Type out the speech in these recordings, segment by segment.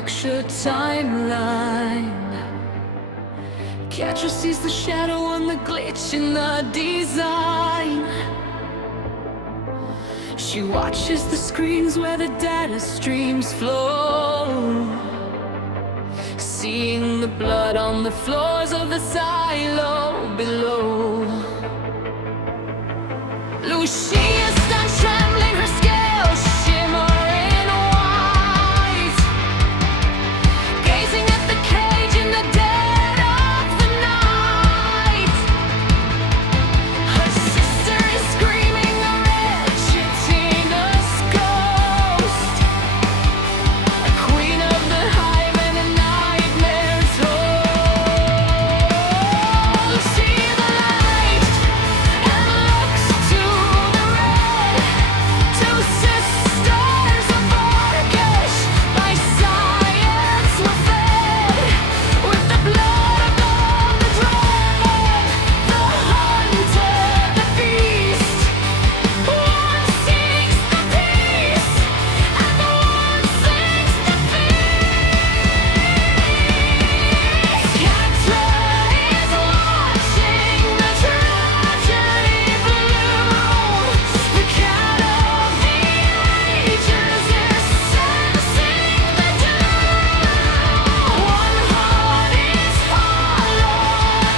fractured timeline. Catcher sees the shadow and the glitch in the design. She watches the screens where the data streams flow, seeing the blood on the floors of the silo below. Lucia stands trembling, her scales shimmering white, gazing at the cage in the dead of the night. Her sister is screaming, a Regina's ghost, a queen of the hive and a nightmare told. See the light and looks to the red. Two sisters of Orcish by science were fed with the blood of the dread, the hunter, the beast. One seeks the peace, and the one seeks defeat. Catra is watching the tragedy bloom. The cat of the ages is sensing the doom. One heart is hollow,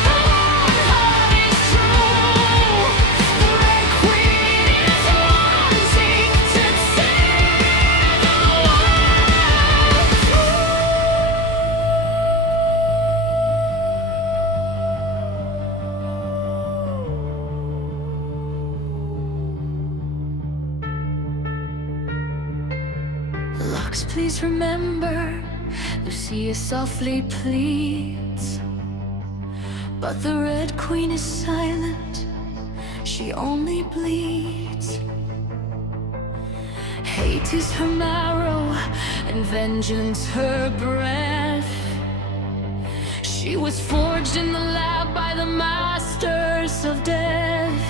the one heart is true. The Red Queen is wanting to tear the world through. Lux, please remember, Lucia softly pleads. But the Red Queen is silent, she only bleeds. Hate is her marrow, and vengeance her breath. She was forged in the lab by the masters of death.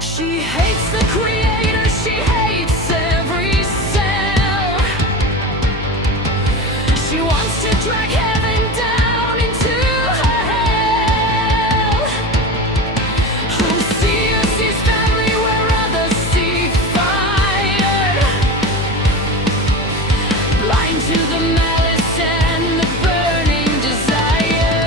She hates the creator, she hates every cell. She wants to drag heaven down into her hell. Lucia sees family where others see fire, blind to the malice and the burning desire.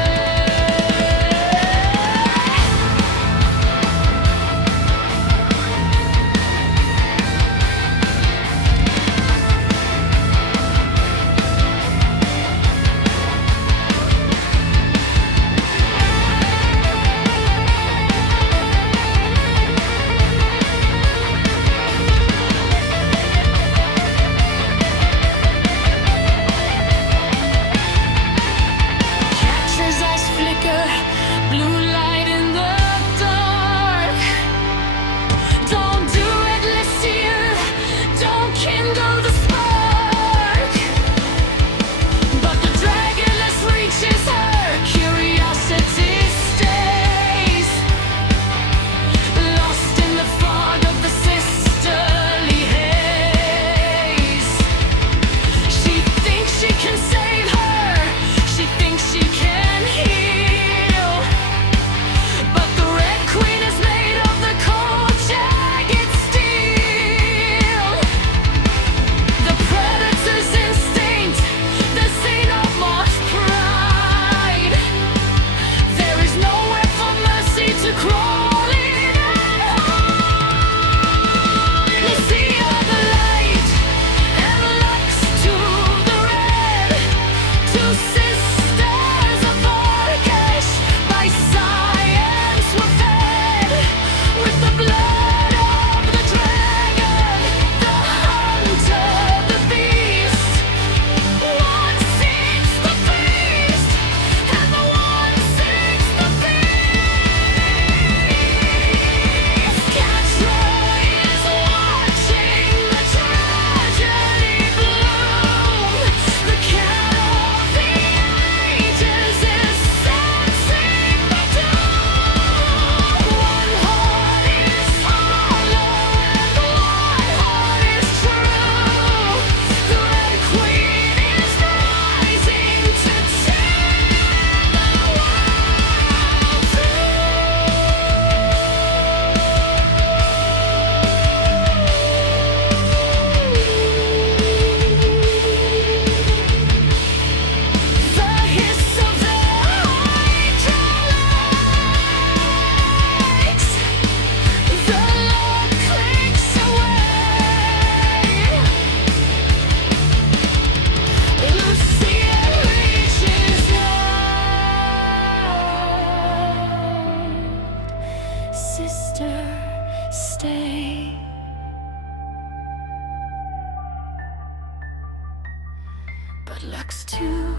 Looks too,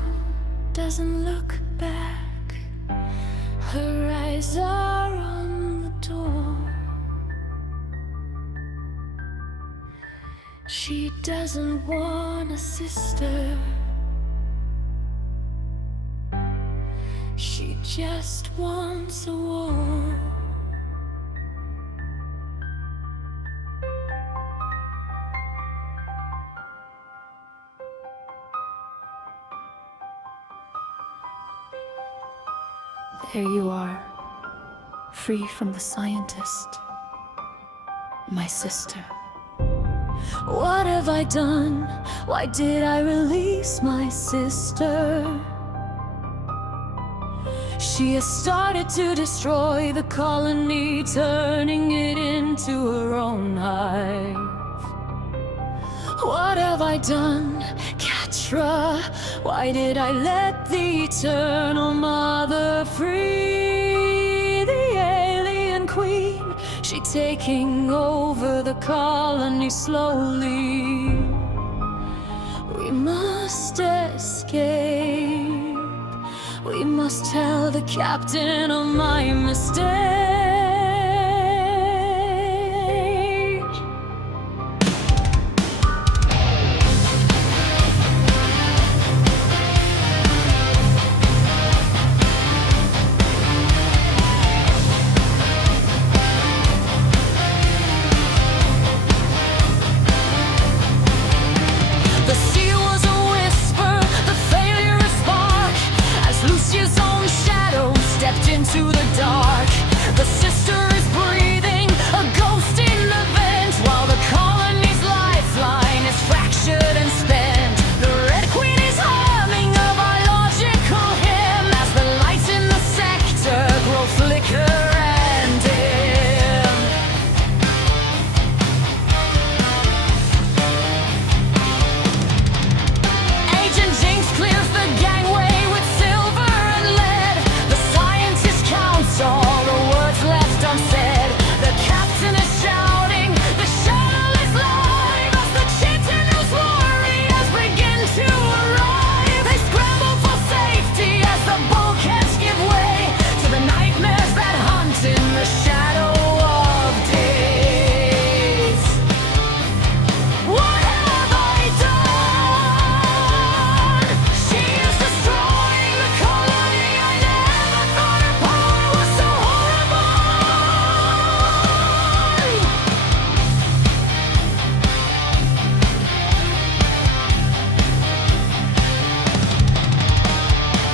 doesn't look back. Her eyes are on the door. She doesn't want a sister. She just wants a war. There you are, free from the scientist, my sister. What have I done? Why did I release my sister? She has started to destroy the colony, turning it into her own hive. What have I done, Catra? Why did I let the Eternal Mother free the alien queen? She taking over the colony slowly. We must escape. We must tell the captain of my mistake. The sea was a whisper, the failure a spark, as Lucia's own shadow stepped into the dark. The sister is breathing, a ghost in the vent, while the colony's lifeline is fractured and spent. The Red Queen is humming a biological hymn as the lights in the sector grow flicker and dim. Agent Jinx clears the gangway with silver and lead. The scientist counts all the words left unsaid. The captain is shouting, the shuttle is live, as the chitinous warriors begin to arrive. They scramble for safety as the bulkheads give way to the nightmares that hunt in the shadow of days. What have I done? She is destroying the colony. I never thought her power was so horrible.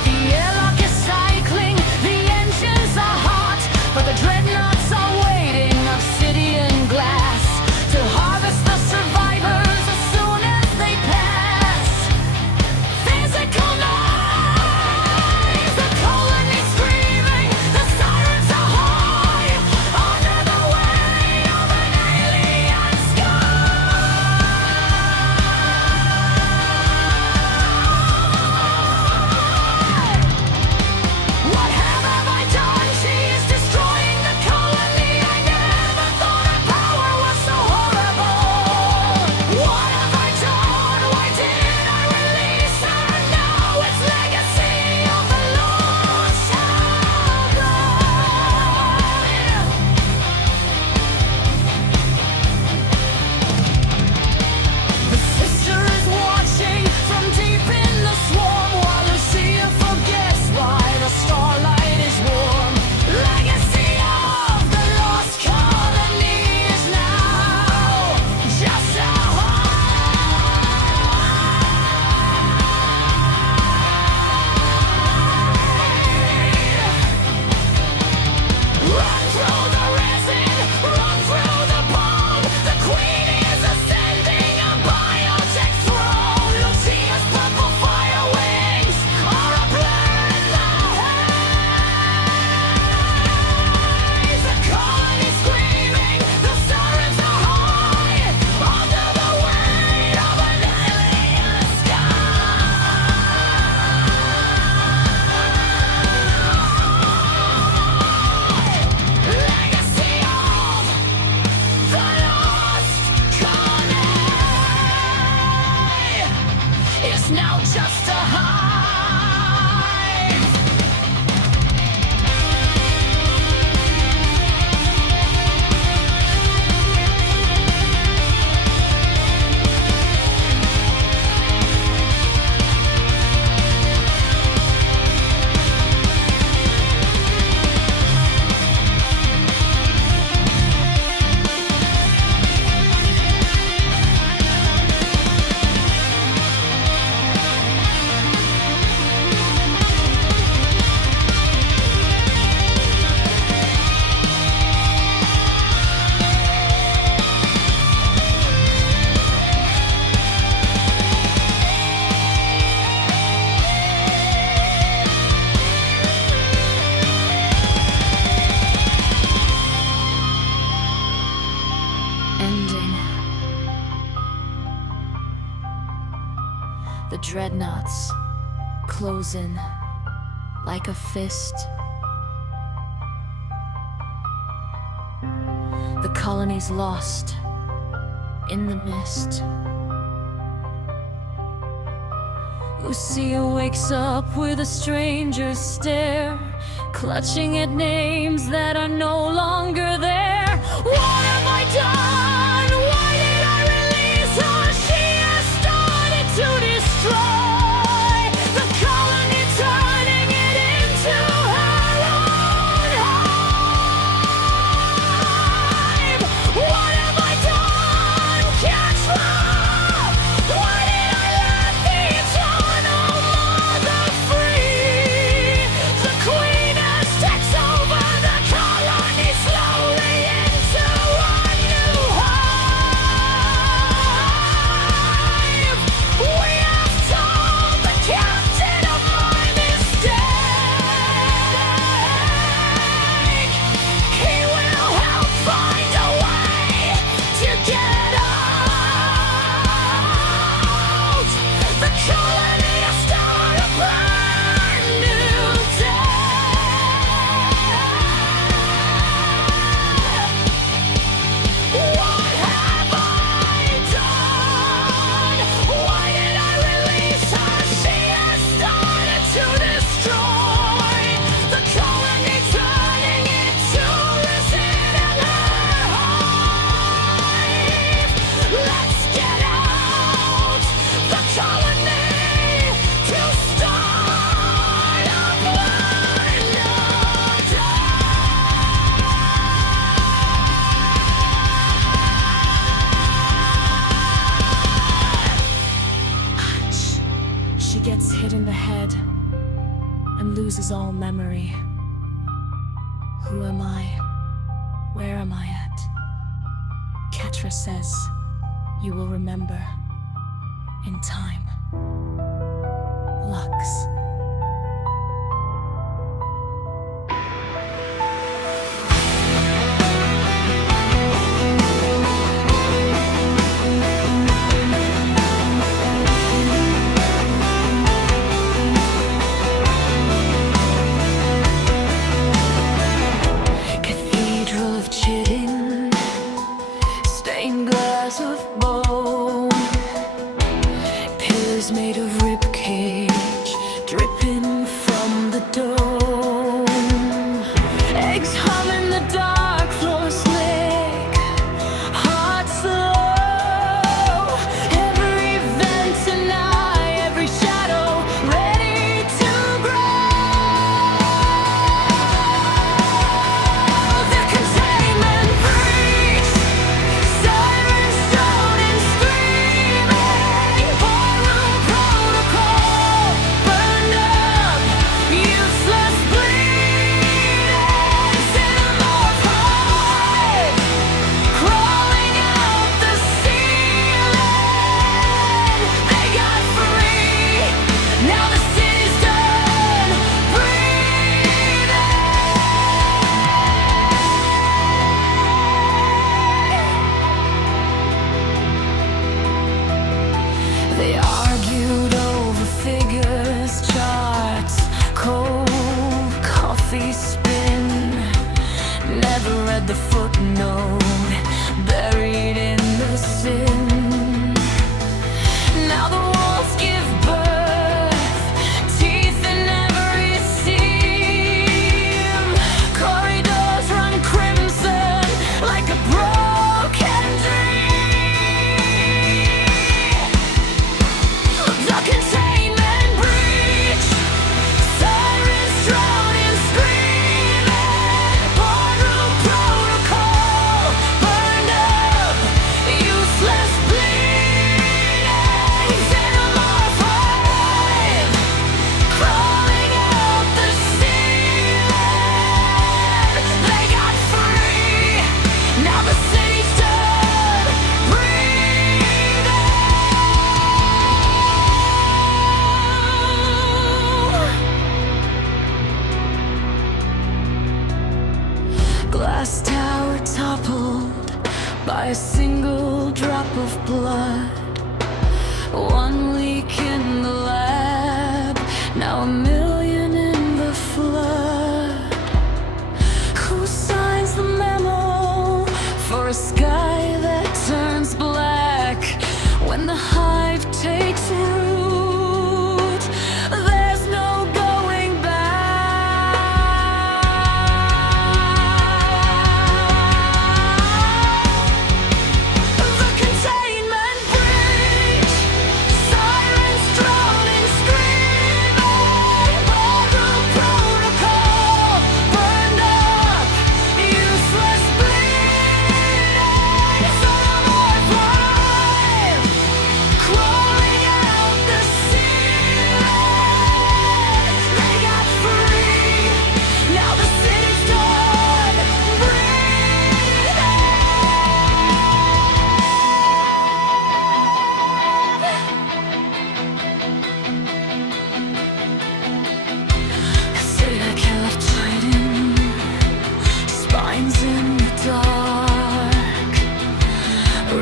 The airlock is cycling, the engines are hot, but the dreadnoughts are waiting, obsidian glass, to harvest the survivors as soon as they pass. Physical noise, the colony screaming, the sirens are high, under the weight of an alien sky. What have I done? She is destroying the colony. I never thought her power was so horrible. What have I done? Why did I release her? Now it's legacy of the lost The sister is watching from deep in the swarm, while Lucia forgets why the starlight is warm. Legacy of the lost colony is now just a run through the resin, run through the bomb. The queen is ascending a biotech throne. Lucia's purple fire wings are a blur in the haze. The colony screaming, the sirens are high, under the weight of an alien sky. dreadnoughts closing like a fist. The colony's lost in the mist. Lucia wakes up with a stranger's stare, clutching at names that are no longer there. What have I done? Why did I release her? She has started to destroy the colony, turning it into her own hive. What have I done? Catch love. Why did I let the eternal mother free? The queeness takes over the colony slowly into a new hive. We have told the captain of my mistake. He will help find a way to get out. The colony will start a brand new day. What have I done? Why did I release her? She has started to destroy the colony, turning it to resin and her hive. Let's get out the colony to start a brand new day. She gets hit in the head and loses all memory. Who am I? Where am I at? Catra says you will remember in time. Lux. Cathedral of Chitin, stained glass of bone, pillars made of ribcage, dripping from the dome. Eggs hum in the dark, floor slick, heart slow. Every vent and eye, every shadow ready to grow. The containment breach, sirens droning, screaming. Ballroom protocol burned up, useless bleeding. Xenomorph hive, crawling out the ceiling. They got free, now the city's done breathing. They argued over figures, charts, cold coffee spin. Never read the footnote, buried in the sin. Now the walls give birth, teeth in every seam. Corridors run crimson like a broken dream. The containment breach, sirens droning, screaming. Boardroom protocol burned up, useless bleeding. Xenomorph hive, crawling out the ceiling. They got free, now the city's done breathing. Glass tower toppled by a single drop of blood. One leak in the a sky that turns black when the hype takes root. There's no going back. The containment breach, sirens drowning, screaming, ballroom protocol burned up, useless bleeding. Xenomorph crawling out the ceiling. They got free, now the city's done breathing. City kept hiding, spines in the dark,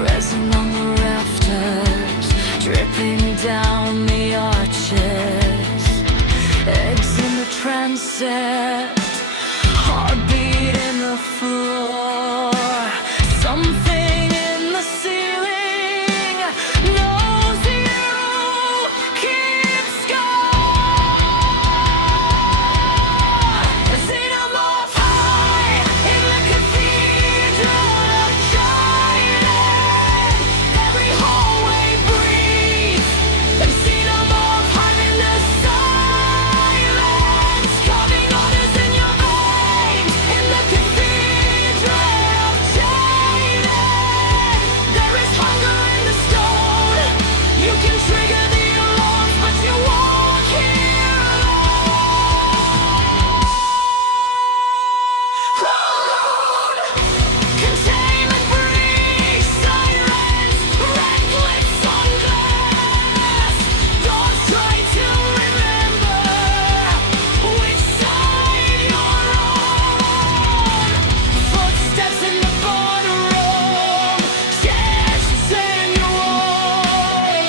resin on the rafters, dripping down the arches, eggs in the transept, heartbeat in the floor, something in the ceiling knows you keep score. Xenomorph high in the cathedral of shining. Every hallway breathes. Xenomorph high in the silence. Coming orders in your veins. In the cathedral of shining. There is hunger in the stone. You can trigger the alarms, but you won't hear alone. Containment breach, sirens, red lips on glass. Doors try to remember which side you're on. Footsteps in the boardroom, chairs turn your way.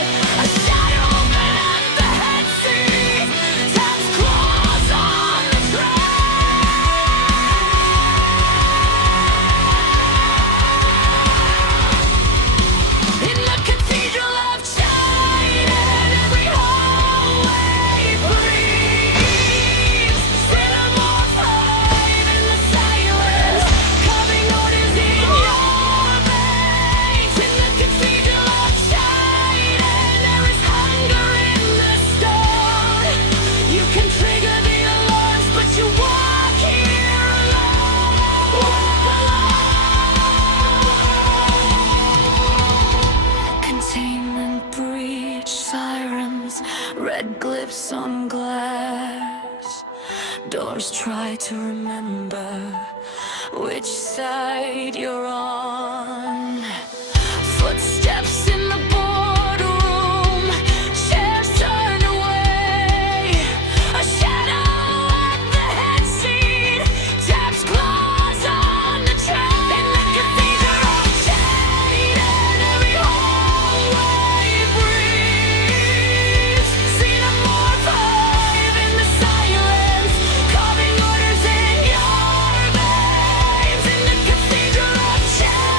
A shadow man at the head seat, taps claws on the in the cathedral of China, every hallway breathes. Xenomorph hide in the silence, coming orders in your veins. In the cathedral of China, there is hunger in the stone. You can trigger the alarms, but you walk here alone. Walk alone. Containment breach, sirens, red glyphs on glass. Doors try to remember which side you're on. Footsteps in the boardroom, chairs turn away. A shadow at the head seat, taps claws on the train. In the cathedral of China, every hallway breathes. Xenomorph hive in the silence, carving orders in your veins. In the cathedral of China.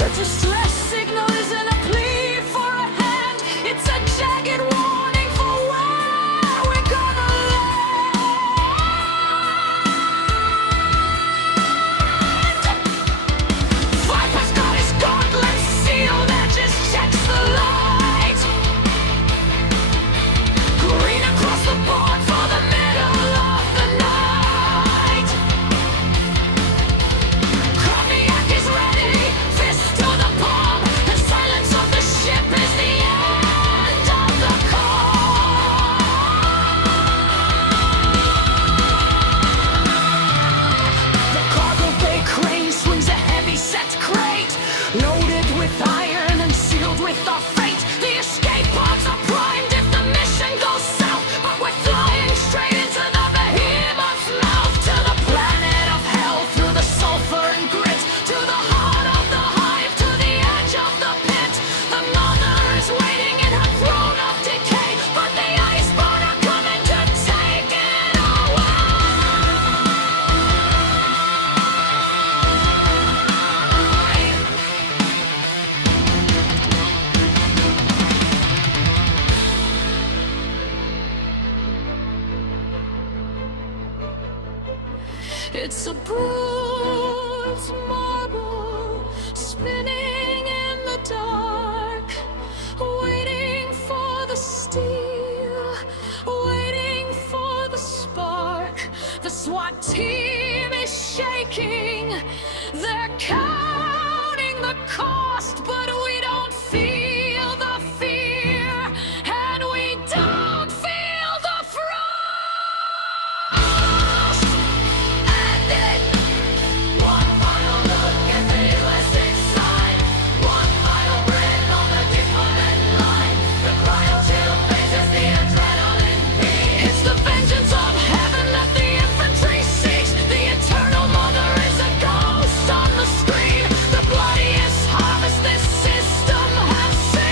The distress signal isn't a plea for a hand, it's a jagged warning for where we're gonna land. Viper's got his gauntlets sealed, edges checks the light. Green across the board for the middle of the night. Cognac is ready, fist to the palm. The silence of the ship is the end of the call. The cargo bay crane swings a heavy set crate, loaded with iron and sealed with our fate. The escape pods are primed if the mission goes south, but we're flying straight into the behemoth's mouth. To the planet of hell, through the sulfur and grit, to the heart of the hive, to the edge of the pit. The mother is waiting in her throne of decay, but the iceborne are coming to take it away. It's a bruised marble spinning in the dark, waiting for the steel, waiting for the spark. The SWAT team is shaking, they're counting the cost, but we don't feel the fear, and we don't feel the frost. And then one final look at the elastic side, one final breath on the deployment line. The cryo chill faces the adrenaline peak. It's the vengeance of heaven that the infantry seeks. The eternal mother is a ghost on the screen. The bloodiest harvest this system has seen.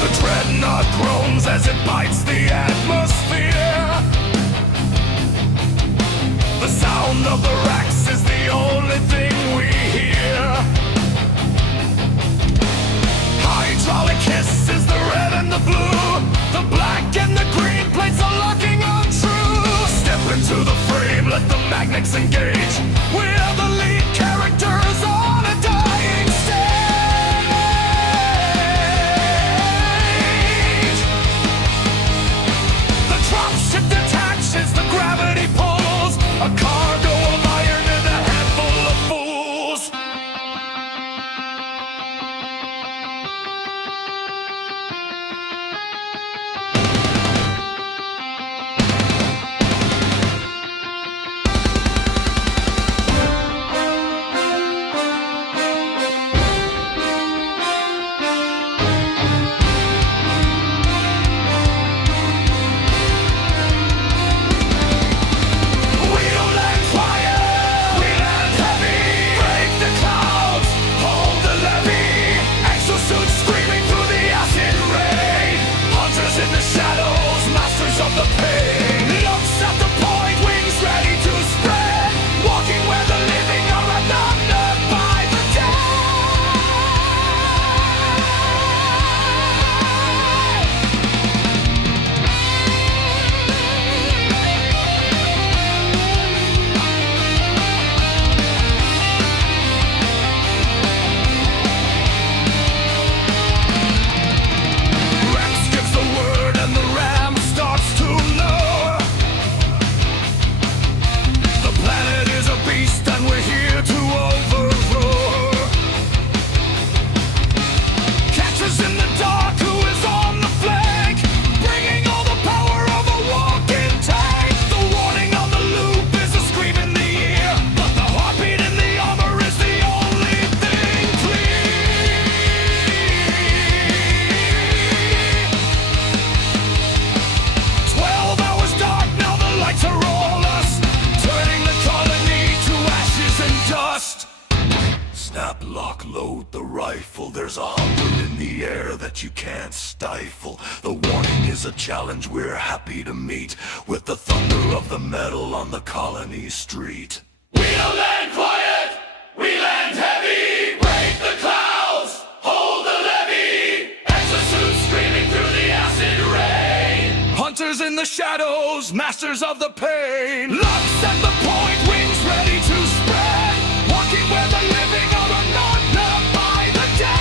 The dreadnought groans as it bites the atmosphere. The sound of the racks is the only thing we hear. Hydraulic hiss is the red and the blue. The black and the green plates are locking on true. Step into the frame, let the magnets engage. We're the lead characters on a dying stage. The dropship detaches, the gravity pulls. A cargo of iron and a handful of fools. stock, load the rifle. There's a hunger in the air that you can't stifle. The warning is a challenge we're happy to meet, with the thunder of the metal on the colony street. We don't land quiet, we land heavy. Break the clouds, hold the levee. Exosuits screaming through the acid rain. Hunters in the shadows, masters of the pain. Locks at the point, wings ready to spread. Walking where the living are unarmed by the dead.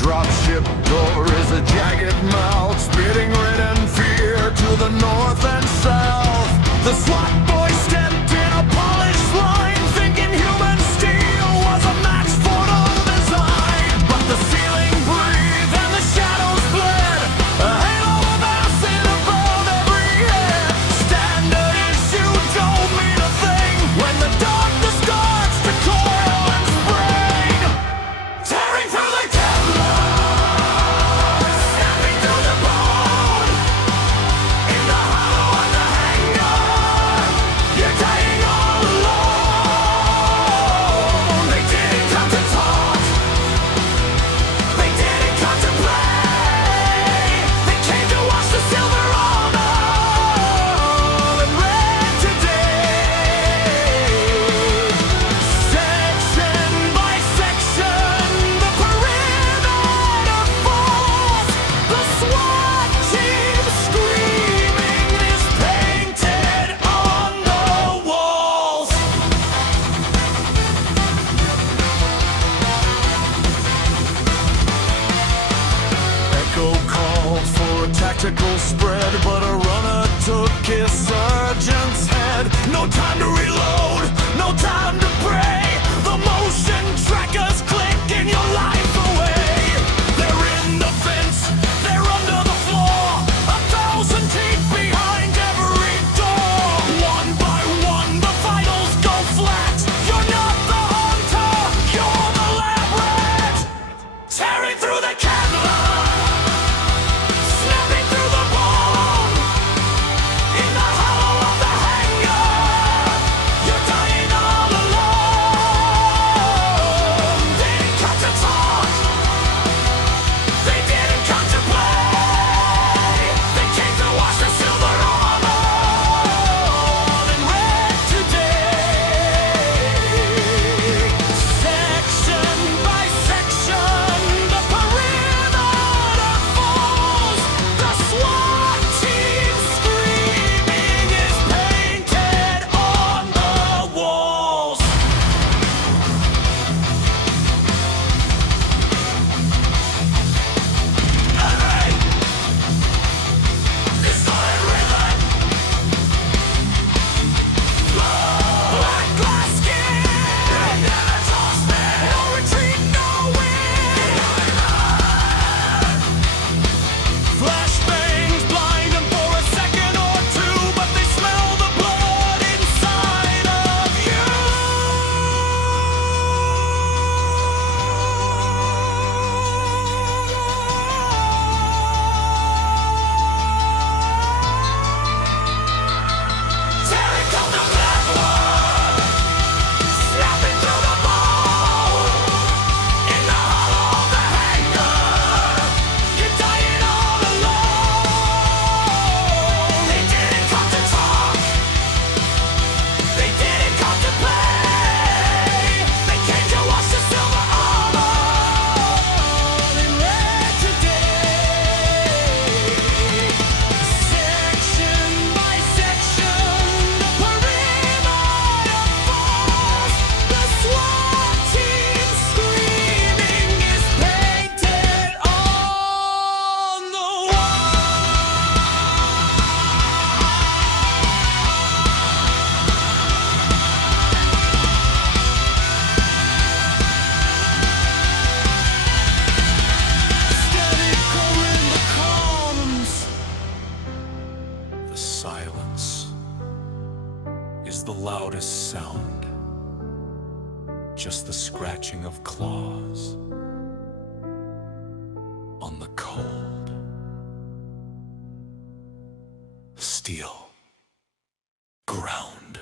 Dropship door is a jagged mouth, spitting red and fear to the north and south. The SWAT boy stepped in a polished line, thinking human steel was a match for no design. But the ceiling breathed and the shadows bled, a halo of acid above every head. Standard issue don't mean a thing when the darkness starts to coil and spring. Tearing through the just the scratching of claws on the cold steel ground.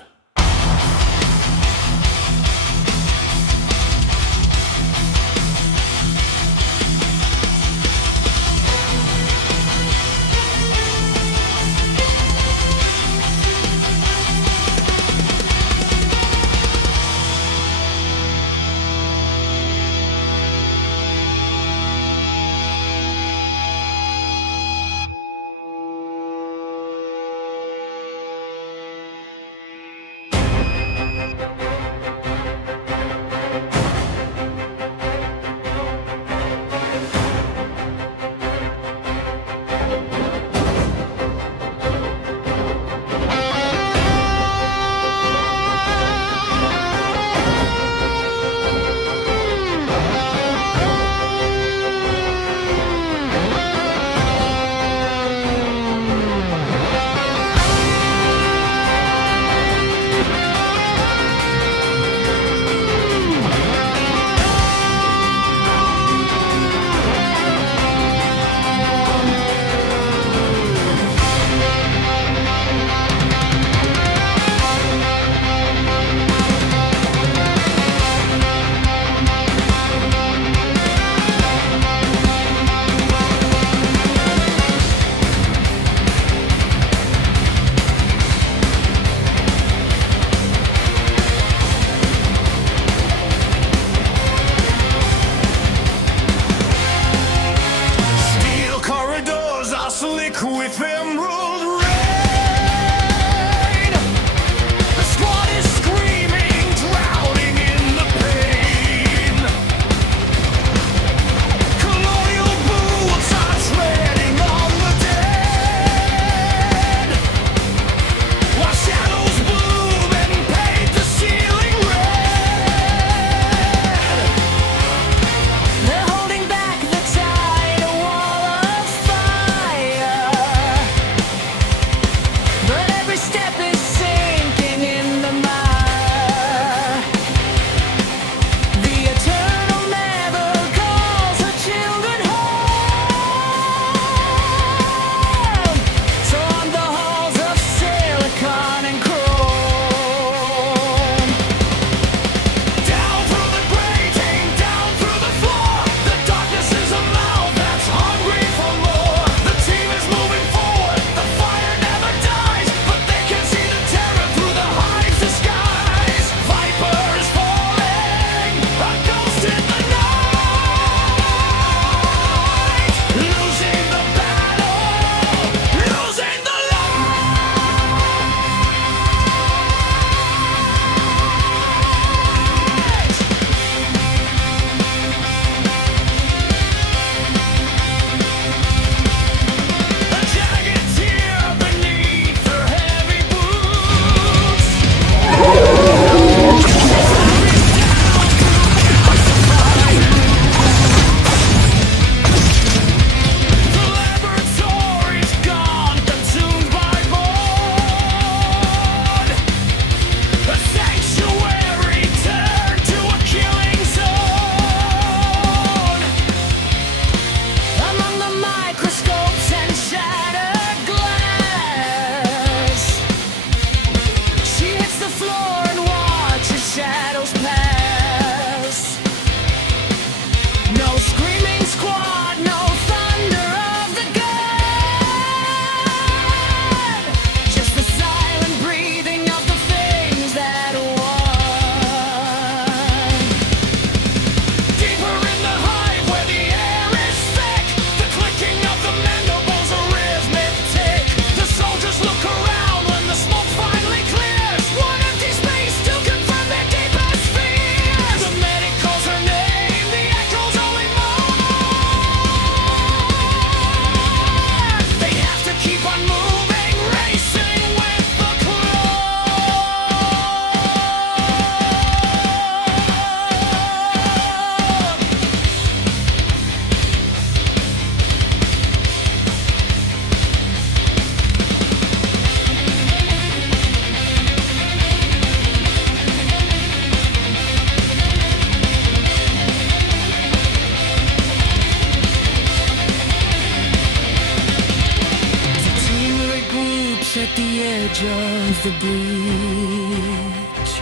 of the breach,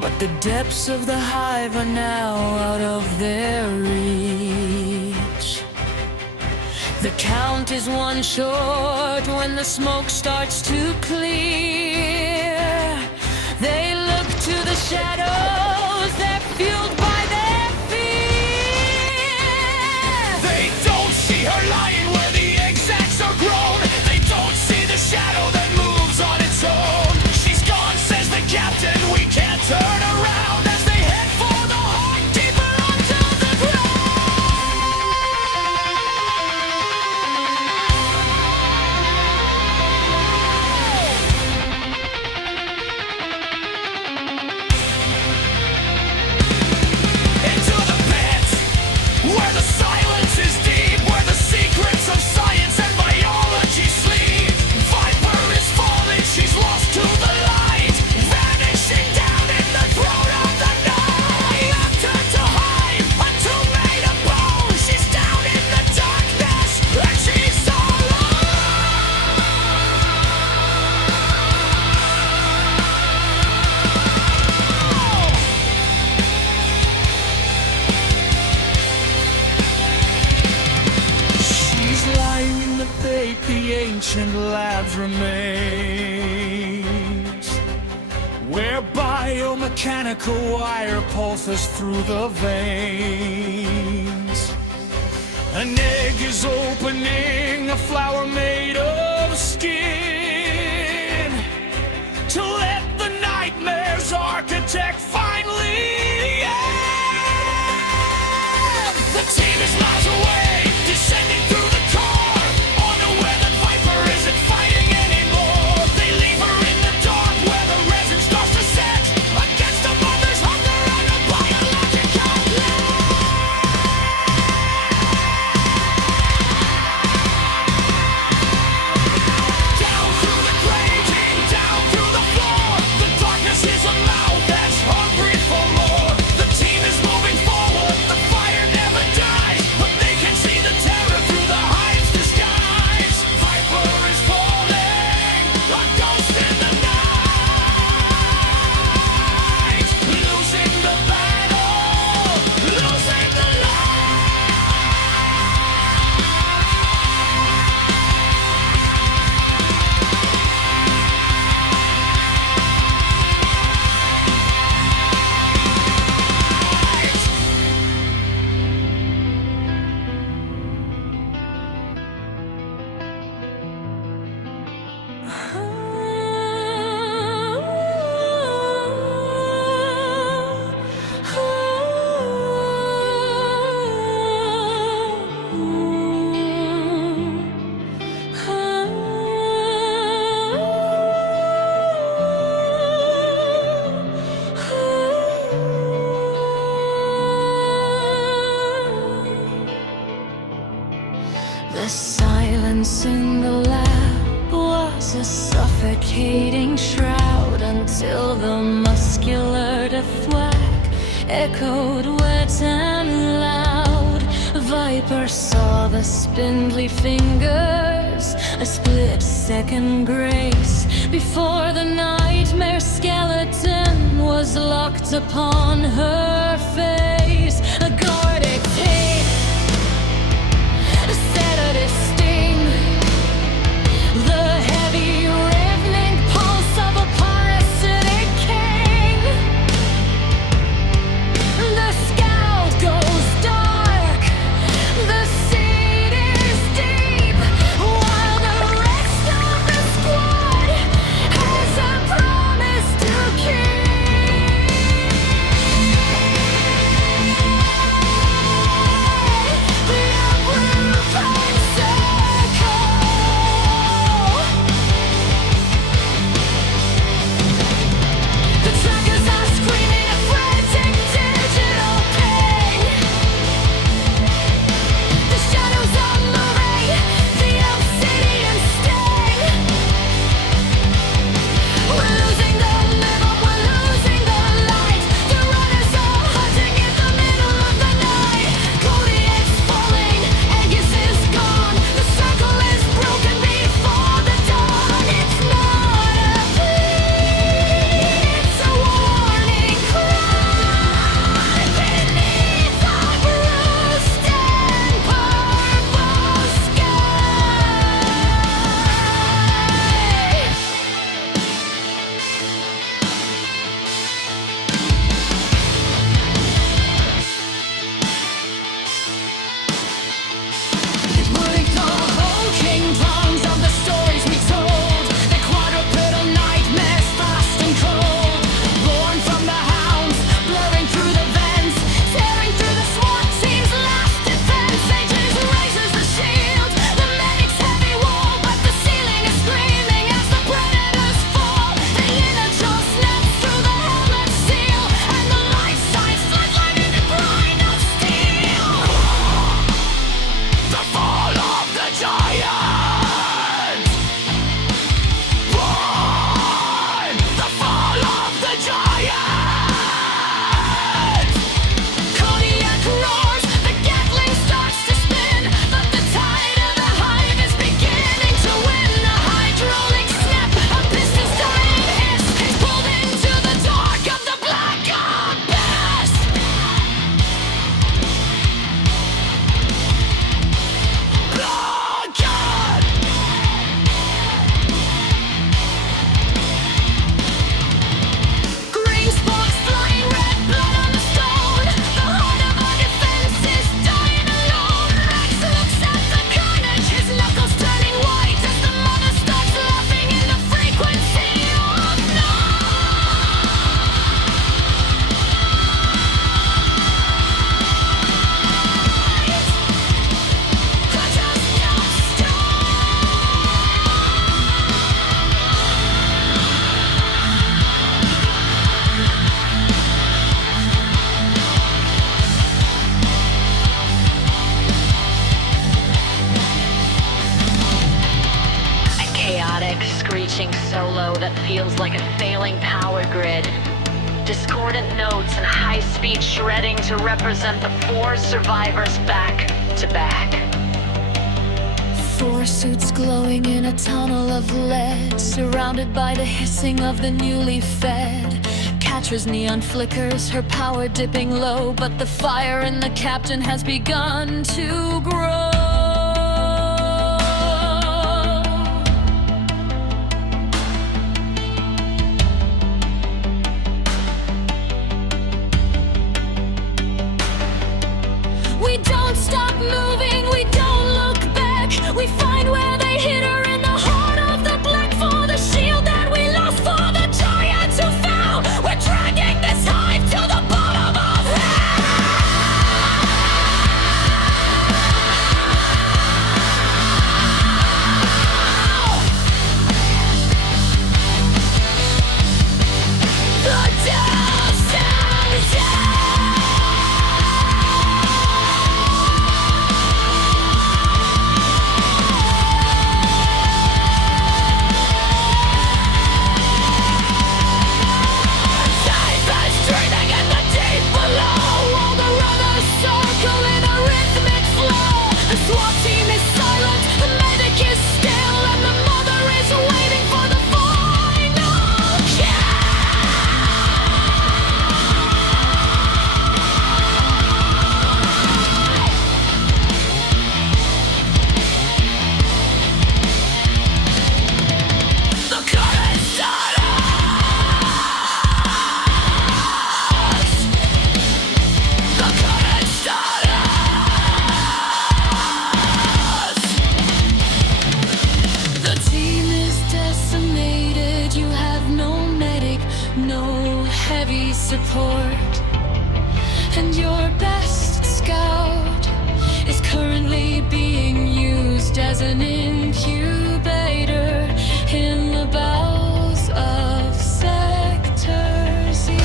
but the depths of the hive are now out of their reach. The count is one short when the smoke starts to clear. They look to the shadows, they're fueled by their fear. They don't see her lying where the egg sacs are grown. They don't see the shadow that moves on its own. She's gone, says the captain, we can't turn around as they head for the heart deeper onto the into the pit, where the silence is deep, where the secrets of science and biology sleep. Viper is falling, she's lost to the light, vanishing down in the throat of the night. Left her to hide, until made of bone. She's down in the darkness, and she's alone. She's lying in the fate the ancient labs remains, where biomechanical wire pulses through the veins. An egg is opening, a flower made of skin, to let the nightmare's architect finally end. The team is miles away, descending through the car, unaware that Viper isn't fighting anymore. They leave her in the dark where the resin starts to set against the mother's hunger and a biological down through the grating, down through the floor. The darkness is a mouth that's hungry for more. The team is moving forward, the fire never dies, but they can see the terror through the hive's disguise. Viper is falling, a ghost in the night, losing the battle, losing the light. The silence in the lab was a suffocating shroud until the muscular thwack echoed wet and loud. Viper saw the spindly fingers, a split-second grace before the nightmare skeleton was locked upon her face. A Gordic tape set at its sting, the heavy ravening pulse of a parasitic king. The scout goes dark, the seed is deep, while the rest of the squad has a promise to keep. discordant notes and high-speed shredding to represent the four survivors back to back. Four suits glowing in a tunnel of lead, surrounded by the hissing of the newly fed. Catra's neon flickers, her power dipping low, but the fire in the captain has begun to grow. We don't stop moving, we don't look back. We find where they hit her in the heart of the black. For the shield that we lost, for the giants who fell. We're dragging this hive to the bottom of hell. The death stands down. Support, and your best scout is currently being used as an incubator in the bowels of Sector Zero.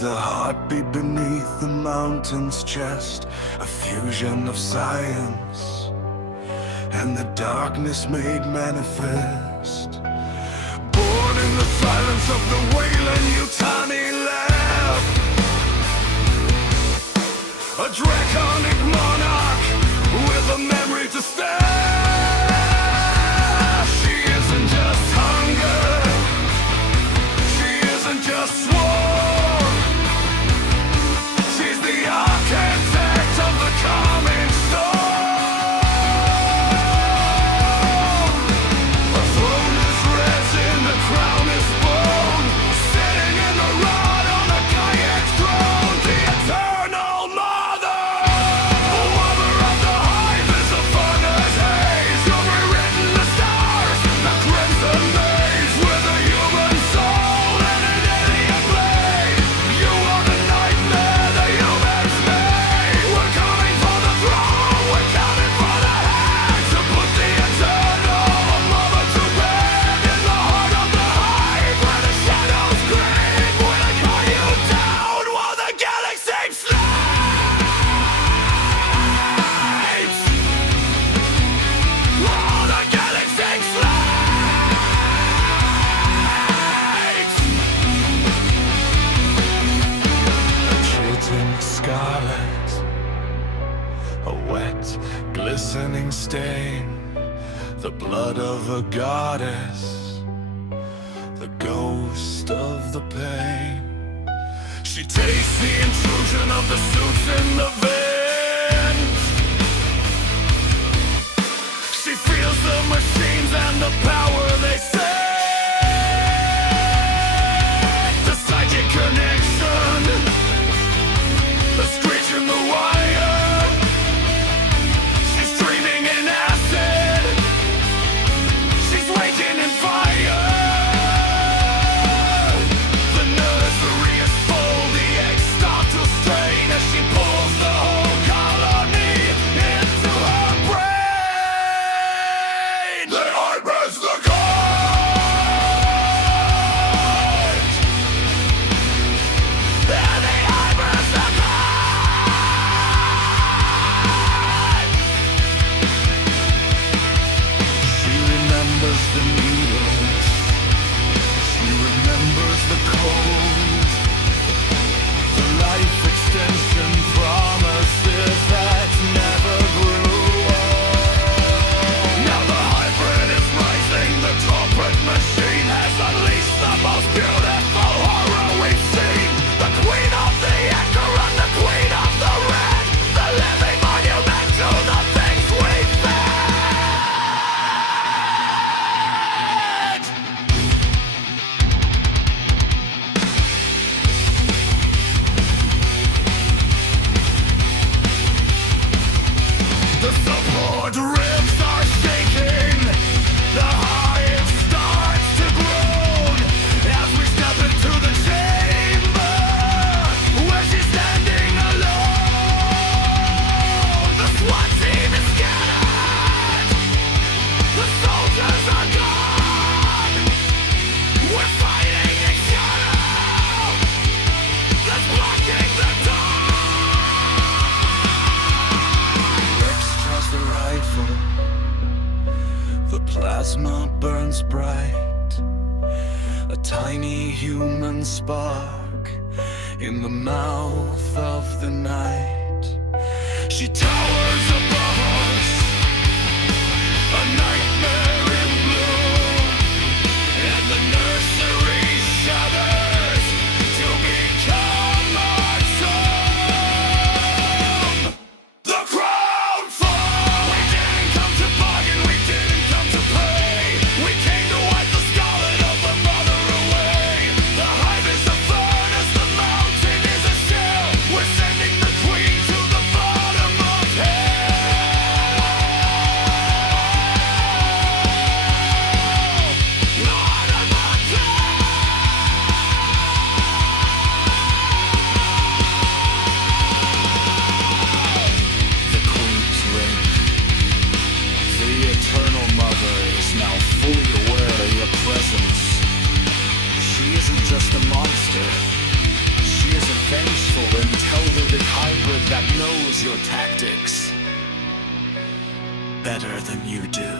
The heartbeat beneath the mountain's chest, a fusion of science and the darkness made manifest. Born in the silence of the Wayland Yutani lab, a draconic monarch with a memory to spare. She isn't just hunger, she isn't just war. She's the architect of the coming storm. Her throne is resin, the crown is bone, sitting in the rod on the kayak throne. The eternal mother, the lover of the hive is a furnace haze. You've rewritten the stars, the crimson maze, with a human soul and an alien blade. You are the nightmare the humans made. We're coming for the throne, we're coming for the head, to put the eternal mother to bed in the heart of the hive, where the shadows creep. When I cut you down while the galaxy sleeps, while the galaxy sleeps. A chilling scarlet, a wet, glistening stain, the blood of a goddess, the ghost of the pain. She tastes the intrusion of the suits in the vent. She feels the machines and the power they send. The psychic connection, the screech in the wire. She's dreaming in acid, she's waking in fire. The nursery extension promises that never grew old. Now the hybrid is rising, the corporate machine has unleashed the most beautiful horror we've seen. The queen of the actor and the queen of the red, the living monument to the things we fed. The support ribs are shaking. The hive starts to groan as we step into the chamber where she's standing alone. The SWAT team is scattered. The soldiers are gone. We're fighting each other. That's blocking the door. Rex tries the rifle. The plasma burns bright. A tiny human spark in the mouth of the night. She towers above us, a nightmare in blue, and the nursery shudders to become our tomb. The crowd falls. We didn't come to bargain, we didn't come to play. We came to wipe the scarlet of the mother away. The hive is a furnace, the mountain is a shell. We're sending the queen to the bottom of hell. Lord of the The queen's ring. The eternal mother is now fully aware of your presence. She isn't just a monster. She is a vengeful, intelligent hybrid that knows your tactics better than you do.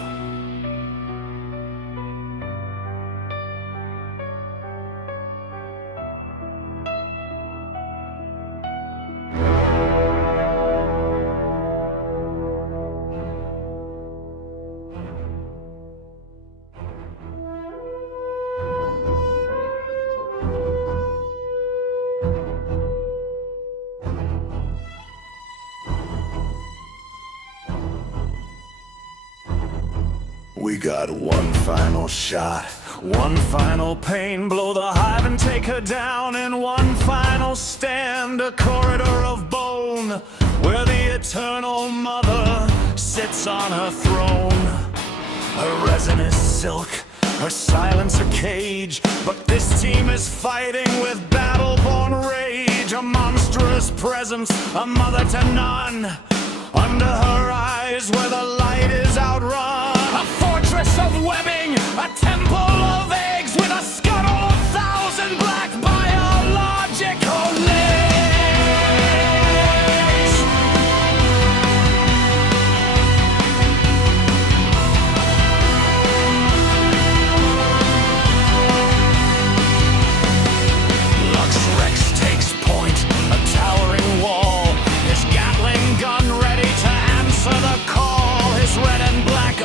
We got one final shot, one final pain, blow the hive and take her down in one final stand, a corridor of bone where the eternal mother sits on her throne. Her resin is silk, her silence a cage, but this team is fighting with battle-born rage, a monstrous presence, a mother to none. Under her eyes where the light is outrun, a fortress of webbing, a temple of eggs with a scuttle of thousand black biological legs. Lux Rex takes point, a towering wall, his Gatling gun ready to answer the call, his red and black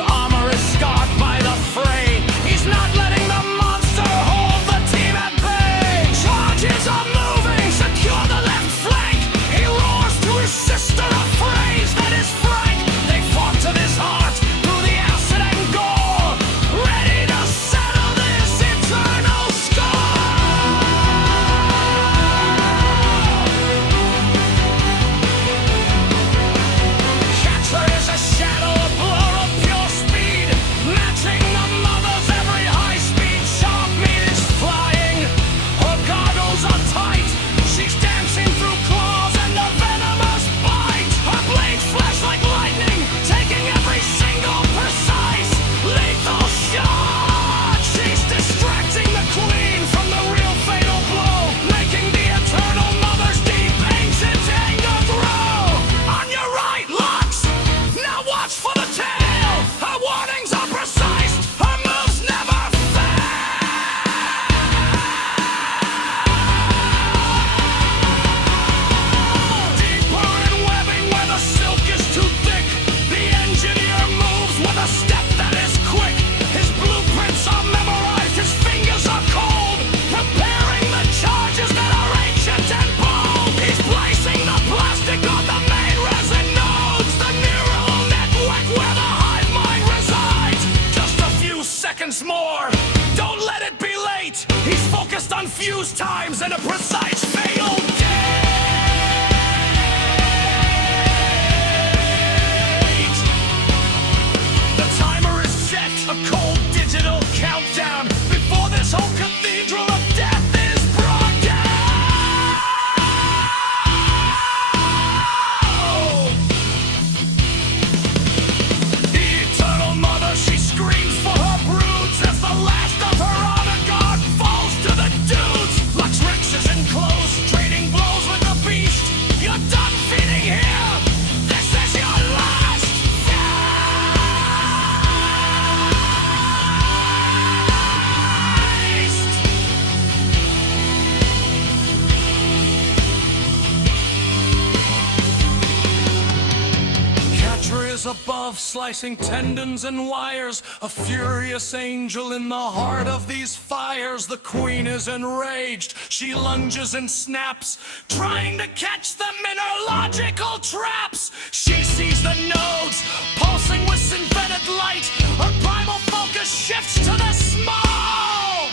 hovers above, slicing tendons and wires. A furious angel in the heart of these fires. The queen is enraged. She lunges and snaps, trying to catch them in her logical traps. She sees the nodes pulsing with synthetic light. Her primal focus shifts to the small,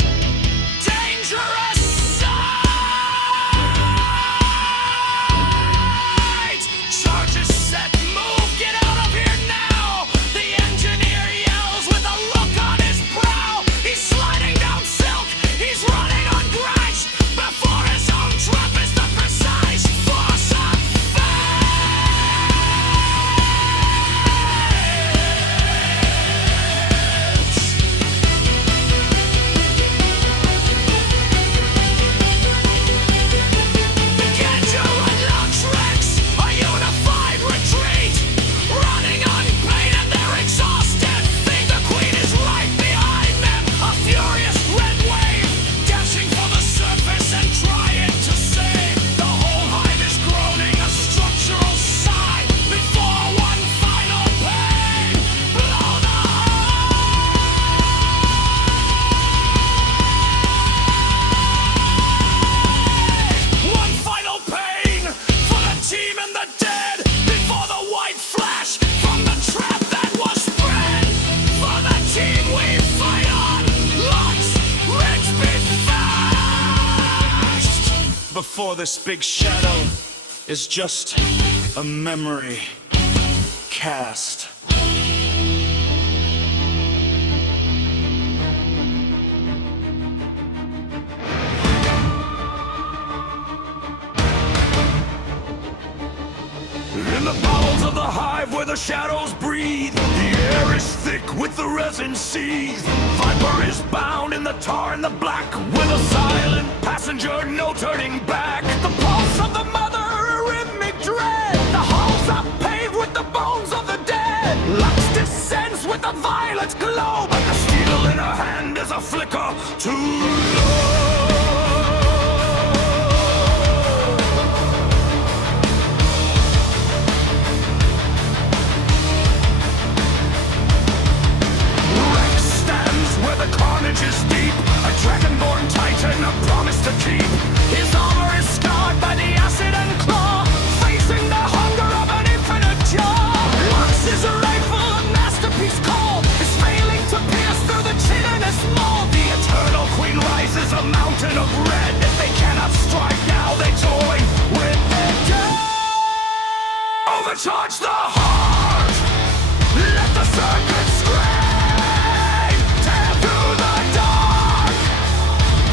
dangerous sight. Charges set, move, get out of here now. The engineer yells with a look on his brow. He's sliding down silk, he's running on grass. Before his own trap is the precise force of begin to unlock tricks, a unified retreat. Running unpainted, they're exhausted. Think the queen is right behind them. A furious red wave, dashing for the surface and trying to save. The whole hive is groaning a structural sigh before one final pain. Blow the one final pain for the team and the dead before the white flash from the trap that was spread. For the team we fight on, Lux, Rich be fast. Before this big shadow is just a memory cast. In the bowels of the hive where the shadows breathe, the air is thick with the resin seeds. Viper is bound in the tar and the black, with a silent passenger, no turning back. The pulse of the mother, a rhythmic dread. The halls are paved with the bones of the dead. Lux descends with a violet glow, but the steel in her hand is a flicker too low. Rex stands where the carnage is deep, a dragonborn titan, a promise to keep. His armor is scarred by the acid and claw, facing the hunger of an infinite jaw. Lux is a rifle, a masterpiece called, is failing to pierce through the chitinous mold. The eternal queen rises a mountain of red. If they cannot strike now, they toy with their dead. Overcharge the heart, let the circuit scream. Tear through the dark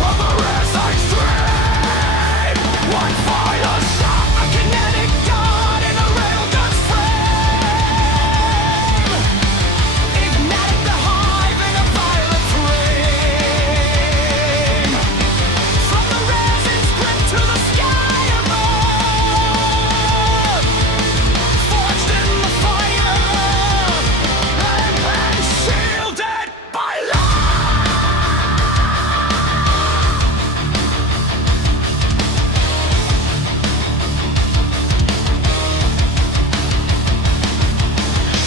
of the rare side stream. One final shot, a kinetic gun in a railgun's frame. Ignite the hive in a violet flame. From the resin's grip to the sky above, forged in the fire and shielded by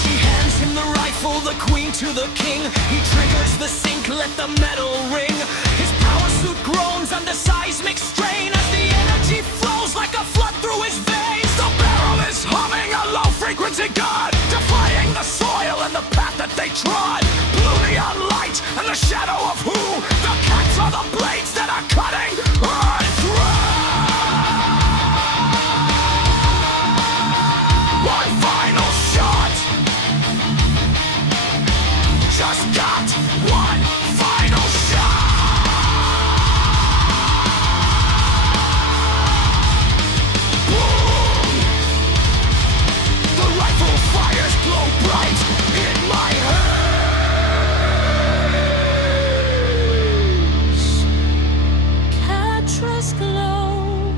She hands him the rifle, the queen to the king. He triggers the sync, let the metal ring. His power suit groans under seismic strain as the energy flows like a flood through his veins. The barrel is humming a low-frequency gun, defying the soil and the path that they trod. Blue neon light and the shadow of who? The cats are the blades that are cutting right through. One final shot. Just got one final shot. Boom! The rifle fires glow bright in my hands. Catra's glow,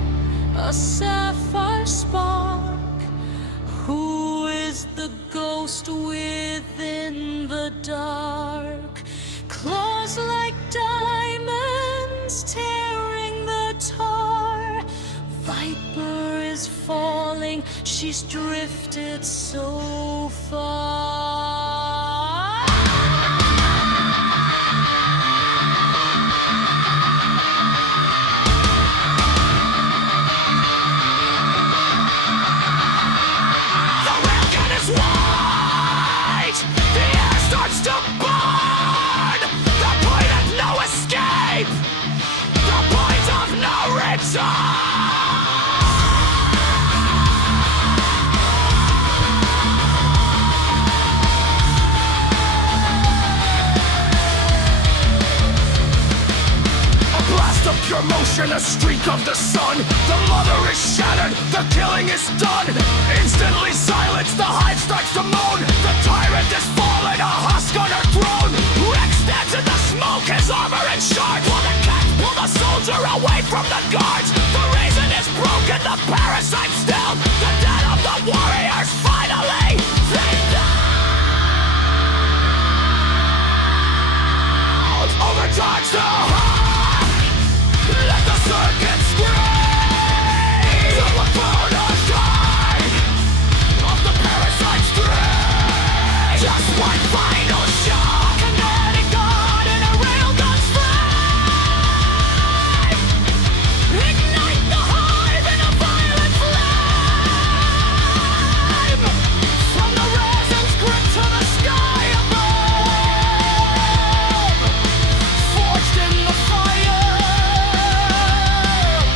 a sapphire spark. Who is the ghost within the dark? Claws like diamonds tearing the tar. Viper is is falling, she's drifted so far. The railgun is white. The air starts to burn. The point of no escape. The point of no return. A blast of pure motion, a streak of the sun. The mother is shattered, the killing is done. Instantly silenced, the hive starts to moan. The tyrant is fallen, a husk on her throne. Rex stands in the smoke, his armor and shards. While the cats pull the soldier away from the guards. The reason is broken, the parasite still. The dead of the warriors finally they down. Overcharge the heart. Let the circuit scream. The burn or die of the parasite's dream. Just one final shot. Kinetic gun in a railgun's flame. Ignite the hive in a violent flame. From the resin's grip to the sky above. Forged in the fire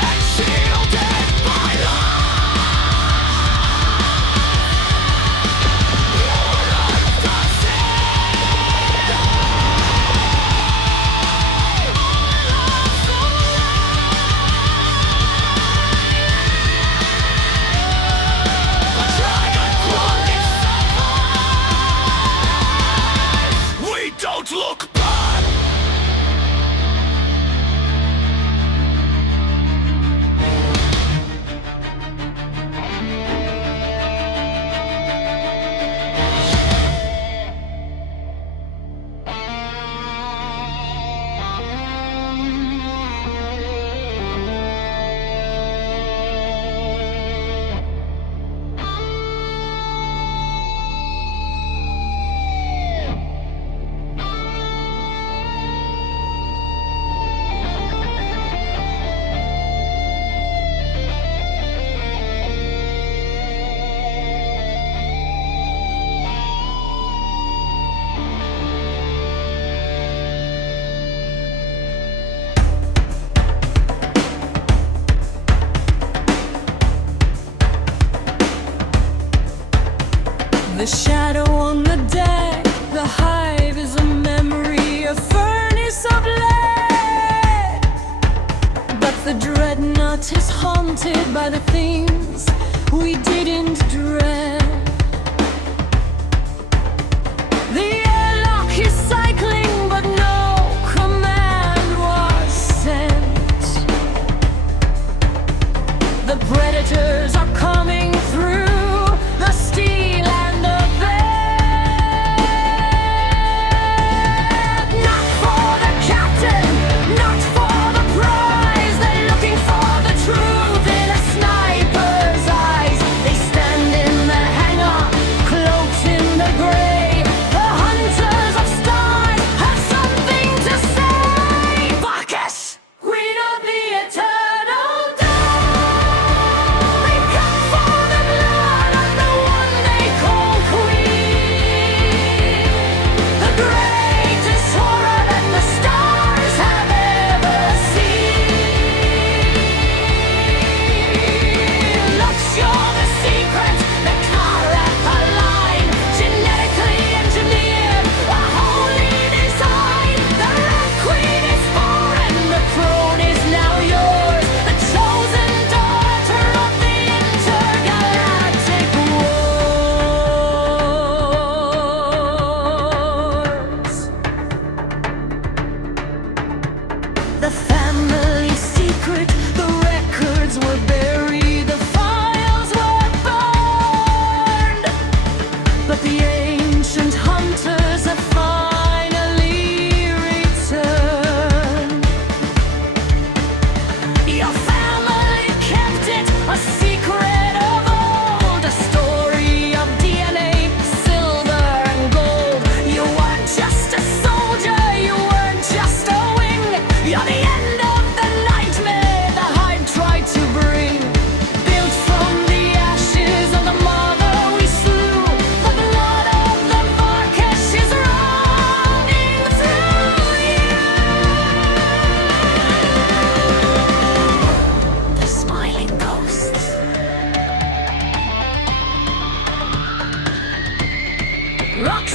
And shielded by we don't look back. The shadow on the deck, the hive is a memory, a furnace of lead. But the dreadnought is haunted by the things we didn't dread. The airlock is cycling, but no command was sent. The predators are coming through the steel and the bed. Not for the captain, not for the prize. They're looking for the truth in a sniper's eyes. They stand in the hangar, cloaked in the gray. The hunters of stars have something to say. Bacchus! Queen of the eternal dawn. They come for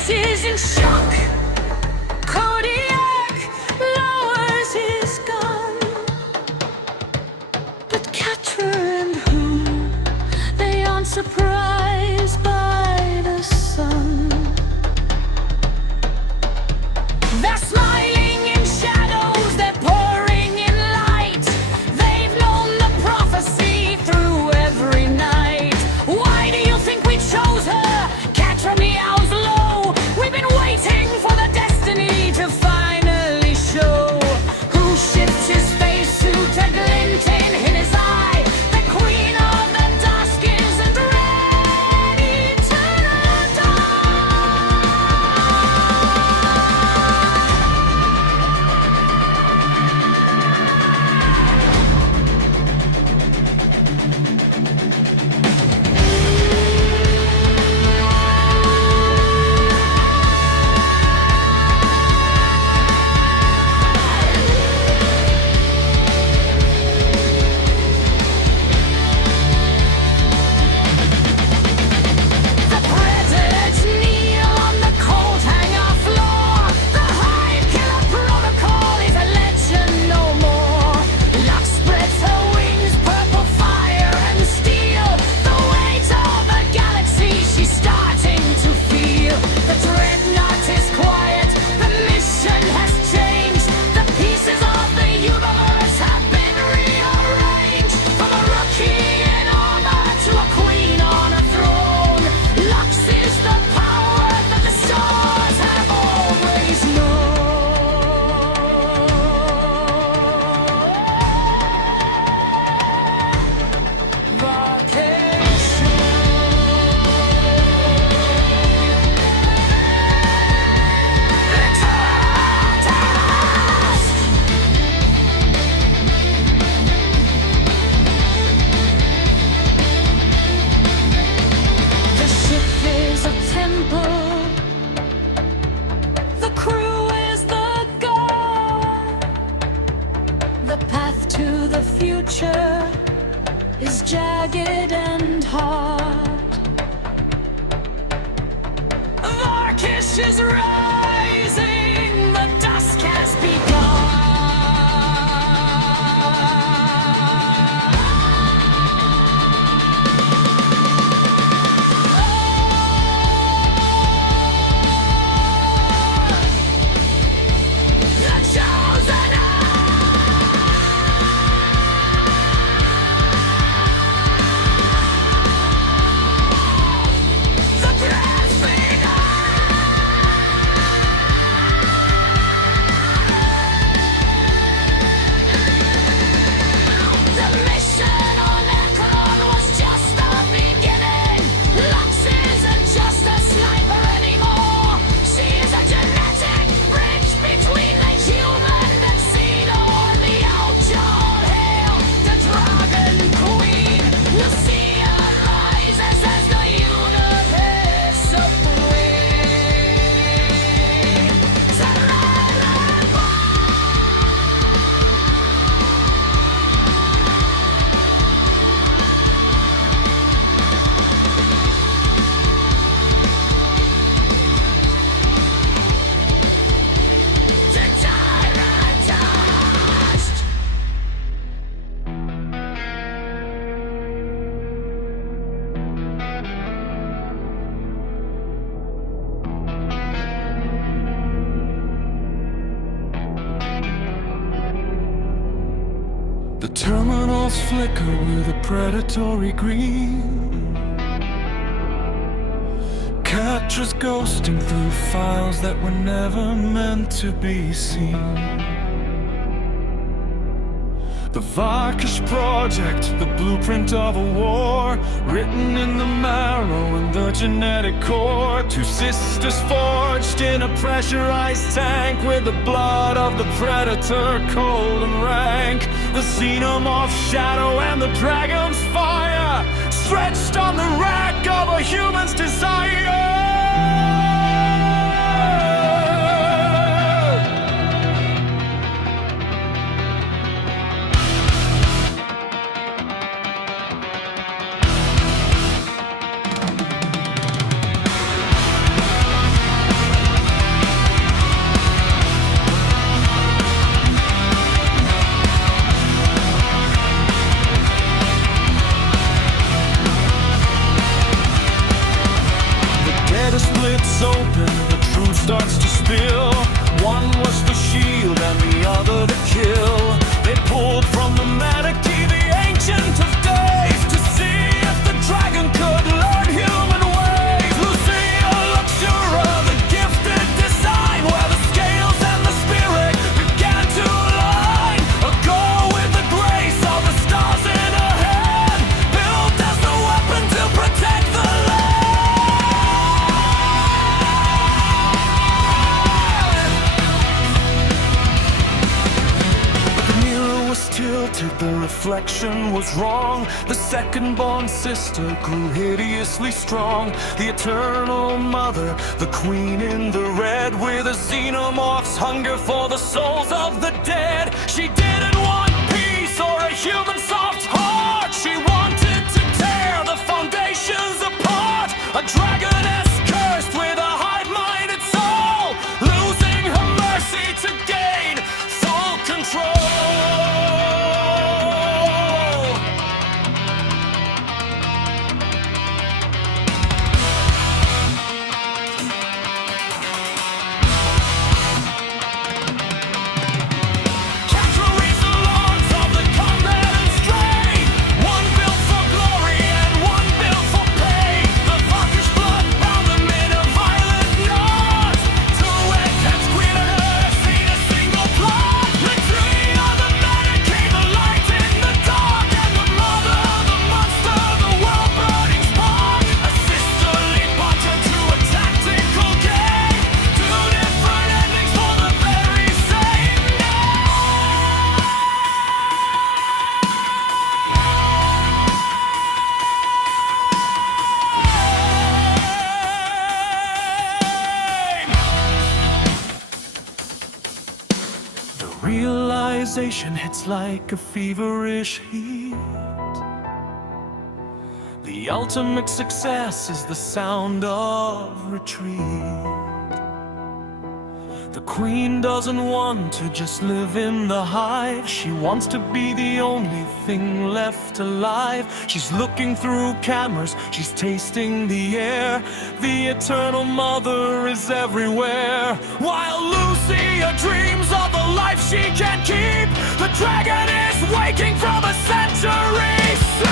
is in shock. Kodiak lowers his gun, but Catra and who, they aren't surprised by the sun. They're smiling in shadows, they're pouring in light. They've known the prophecy through every night. Why do you think we chose her? Catra meows low. We've been waiting for the destiny to finally show. Who shifts his face suit, a glint in his eye. The queen of the dusk isn't ready to die. The predators kneel on the cold hangar floor. The hive killer protocol is a legend no more. Lux spreads her wings, purple fire and steel. The weight of the galaxy she's starting to feel. The dreadnought is quiet, the mission has changed. The pieces of the universe have been rearranged. From a rookie in armor to a queen on a throne. Lux is the power that the stars have always known. The ship is a temple. The crew is the god. The path to the future is jagged and hard. Varkish is rising. The dusk has begun. The chosen the breastfeeder. The mission on Ekron was just the beginning. Lux isn't just a sniper anymore. She is a genetic bridge between the human and Xeno and the Outjaw. Hail the Dragon Queen. Lucia rises as the universe supreme. Tyrannized. The terminals flicker with a predatory green. Catra's ghosting through files that were never meant to be seen. The Varkish project, the blueprint of a war, written in the marrow and the genetic core. Two sisters forged in a pressurized tank with the blood of the predator cold and rank. The xenomorph shadow and the dragon's fire, stretched on the rack of a human's desire. bill. One was the shield and the other the kill. They pulled from the Manichae, the ancient of days, to see if the dragon could learn human ways. Lucia Luxura, the gifted design, where the scales and the spirit began to align. A girl with the grace of the stars in her hand, built as the weapon to protect the land. Tilted, the reflection was wrong. The second-born sister grew hideously strong. The eternal mother, the queen in the red, with a xenomorph's hunger for the souls of the dead. She didn't want peace or a human soft heart. She wanted to tear the foundations apart. A dragoness cursed with a hive-minded soul, losing her mercy to gain full control. Realization hits like a feverish heat. The ultimate success is the sound of retreat. The queen doesn't want to just live in the hive. She wants to be the only thing left alive. She's looking through cameras, she's tasting the air. The eternal mother is everywhere. While Lucia dreams of a life she can't keep, the dragon is waking from a century sleep.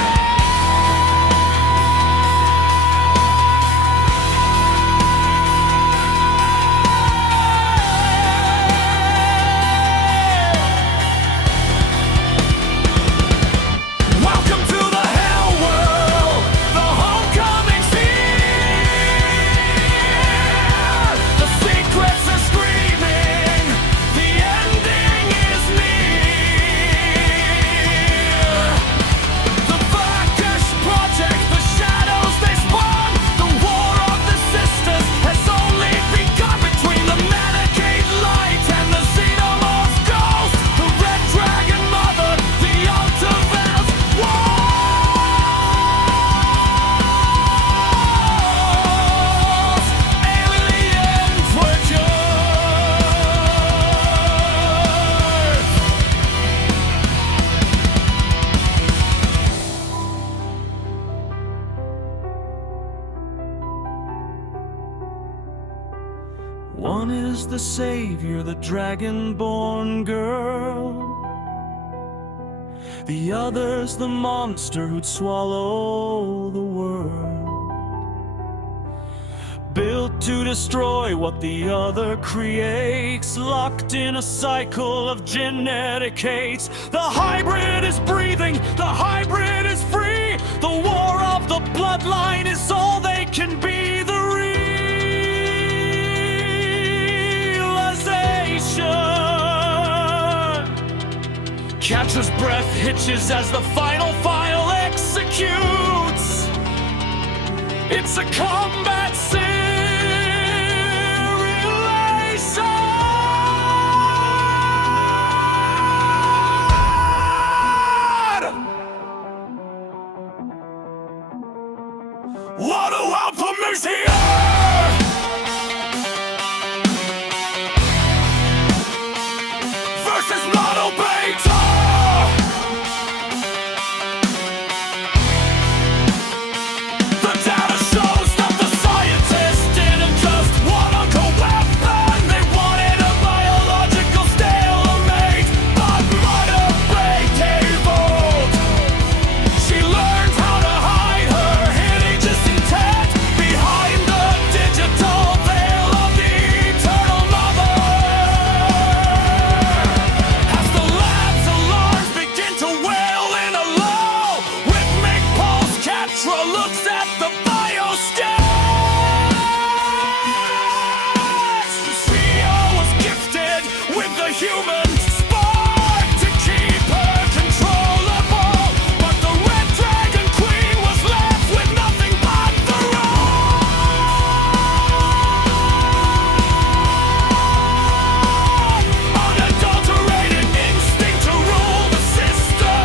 One is the savior, the dragon-born girl. The other's the monster who'd swallow the world. Built to destroy what the other creates, locked in a cycle of genetic hate. The hybrid is breathing, the hybrid is free. The war of the bloodline is all they can be. The catcher's breath hitches as the final file executes. It's a combat simulation. What a welcome is here! Versus Mono Beta! The data shows that the scientists didn't just want a weapon, they looks at the biostats. The CEO was gifted with the human spark to keep her controllable, but the Red Dragon Queen was left with nothing but the unadulterated instinct to rule. The sister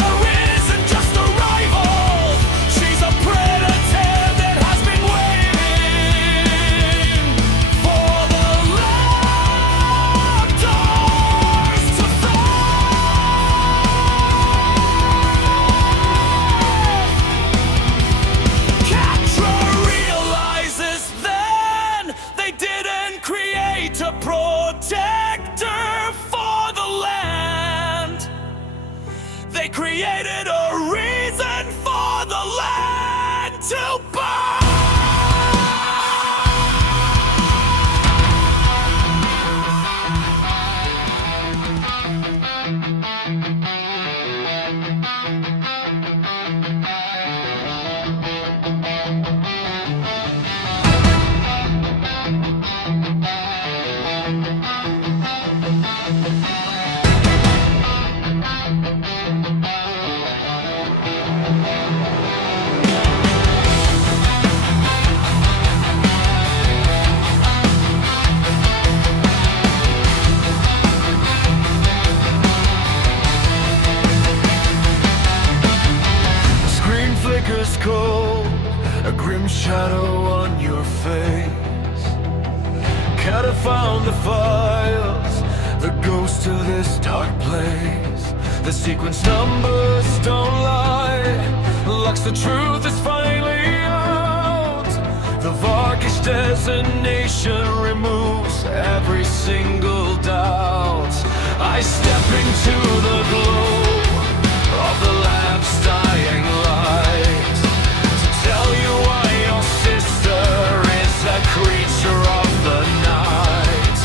isn't just a rival, she's a predator that has been waiting for the Lapdors to thrive. Catra realizes then they didn't create a protector for the land. They created a reason for the land to burn. The screen flickers cold, a grim shadow on your face. Cata found the files, the ghost of this dark place. The sequence numbers don't lie. Lux, the truth is finally out. The Varkish designation removes every single doubt. I step into the glow of the lab's dying light to tell you why your sister is a creature of the night.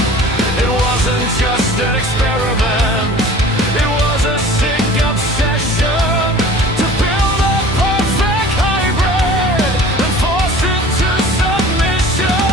It wasn't just an experiment, it was a sick obsession to build a perfect hybrid and force it to submission.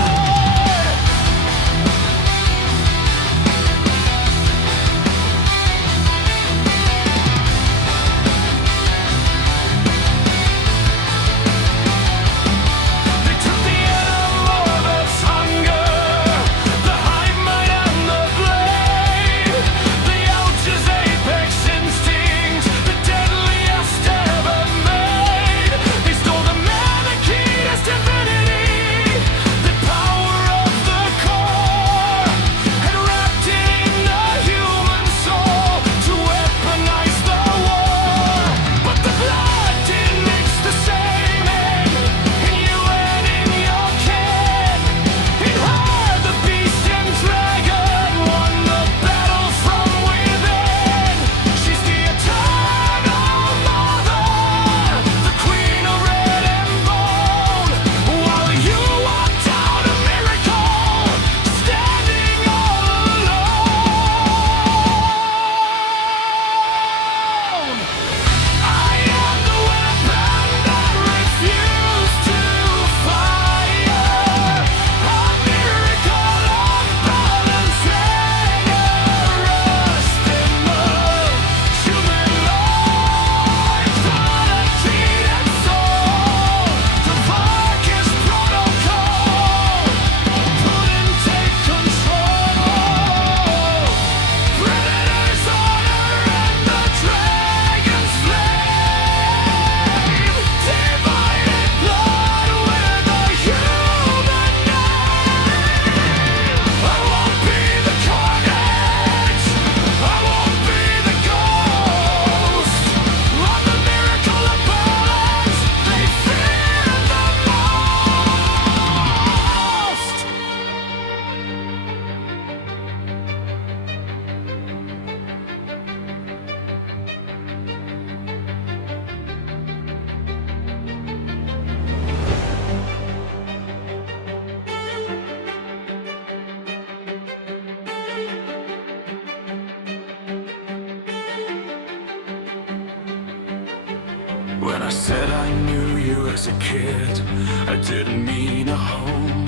When I said I knew you as a kid, I didn't mean a home.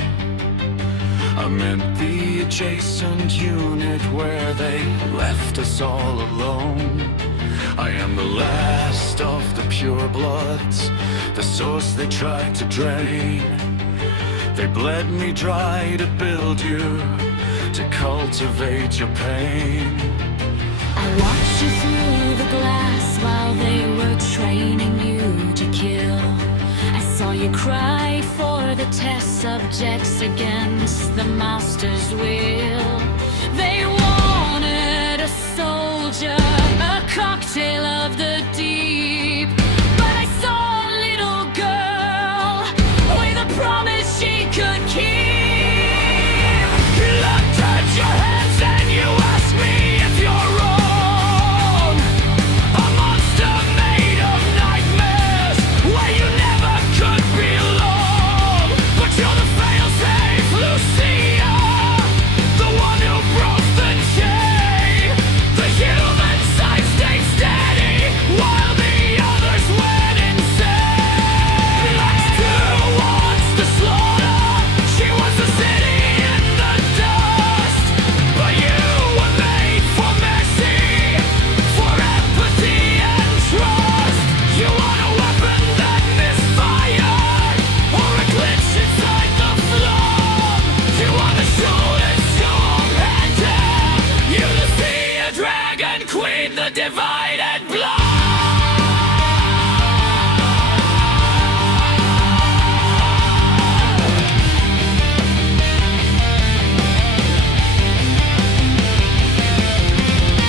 I meant the adjacent unit where they left us all alone. I am the last of the pure bloods, the source they tried to drain. They bled me dry to build you, to cultivate your pain. I watched you through the glass while they were training you to kill. I saw you cry for the test subjects against the master's will. They wanted a soldier, a cocktail of the deep. But I saw a little girl with a promise she could keep. You looked at your hands and you asked me if you're wrong. A monster made of nightmares where you never could belong. But you're the fail-safe Lucia, the one who broke the chain. The human side stayed steady while the others went insane. Last towards the slaughter, she was the city in the dust. But you were made for mercy, for empathy and trust. You want a weapon that misfired, or a glitch inside the flum. You want a shoulder two-handed, you to see a dragon queen, the divided blood.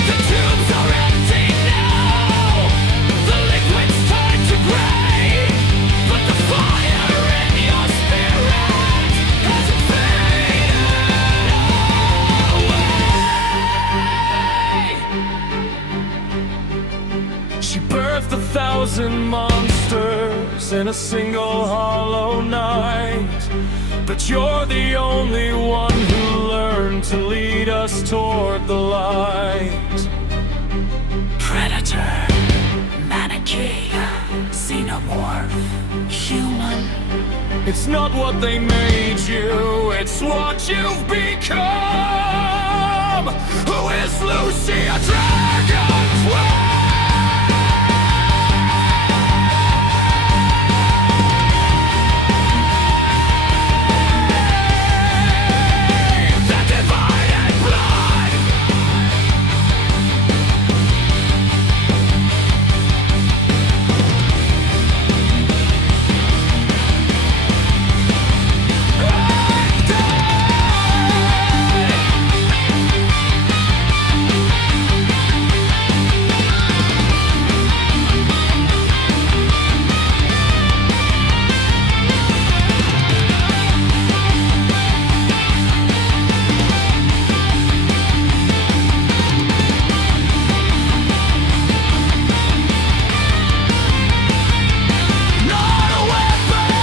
The tubes are empty now, the liquid's turned to gray, but the fire in your spirit hasn't faded away. She birthed 1,000 monsters in a single hollow night. But you're the only one who learned to lead us toward the light. Predator, Manakee, Xenomorph, human. It's not what they made you, it's what you've become. Who is Lucia Dragonfly? The divided blood. Not a weapon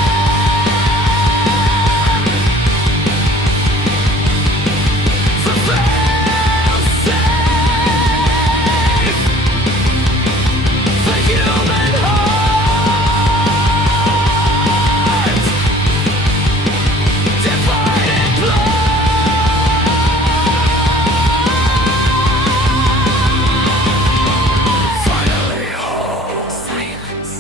for fail-safe, for human heart, divided blood. Finally whole. Silence.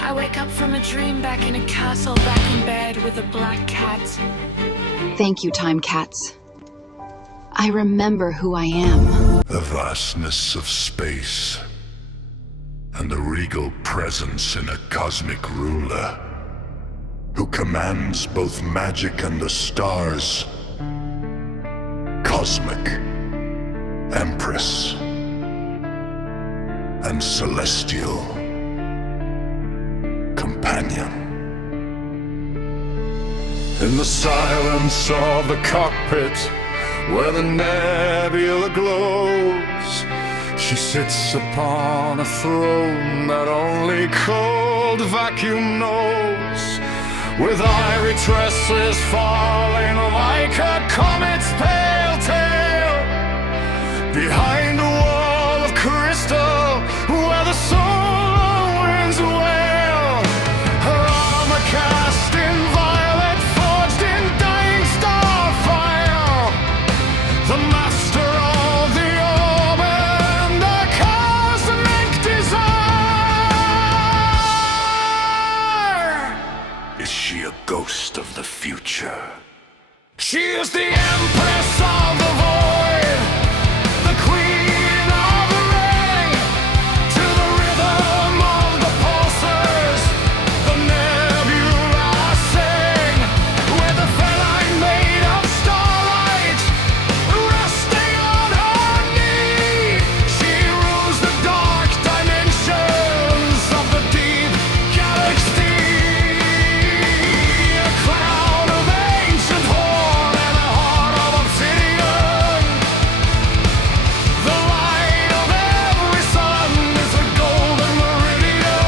I wake up from a dream back in a castle, back in bed with a black cat. Thank you, Time Cats. I remember who I am. The vastness of space, and the regal presence in a cosmic ruler who commands both magic and the stars. Cosmic Empress and celestial companion. In the silence of the cockpit, where the nebula glows, she sits upon a throne that only cold vacuum knows, with ivory tresses falling like a comet's pale tail, behind a wall of crystal where the soul a ghost of the future. She is the empress of the void, the queen of the ring, to the rhythm of the pulsars, the nebula sing, with the feline made of starlight, resting on her knee. She rules the dark dimensions of the deep galaxy, a cloud of ancient horn and a heart of obsidian. The light of every sun is a golden meridian.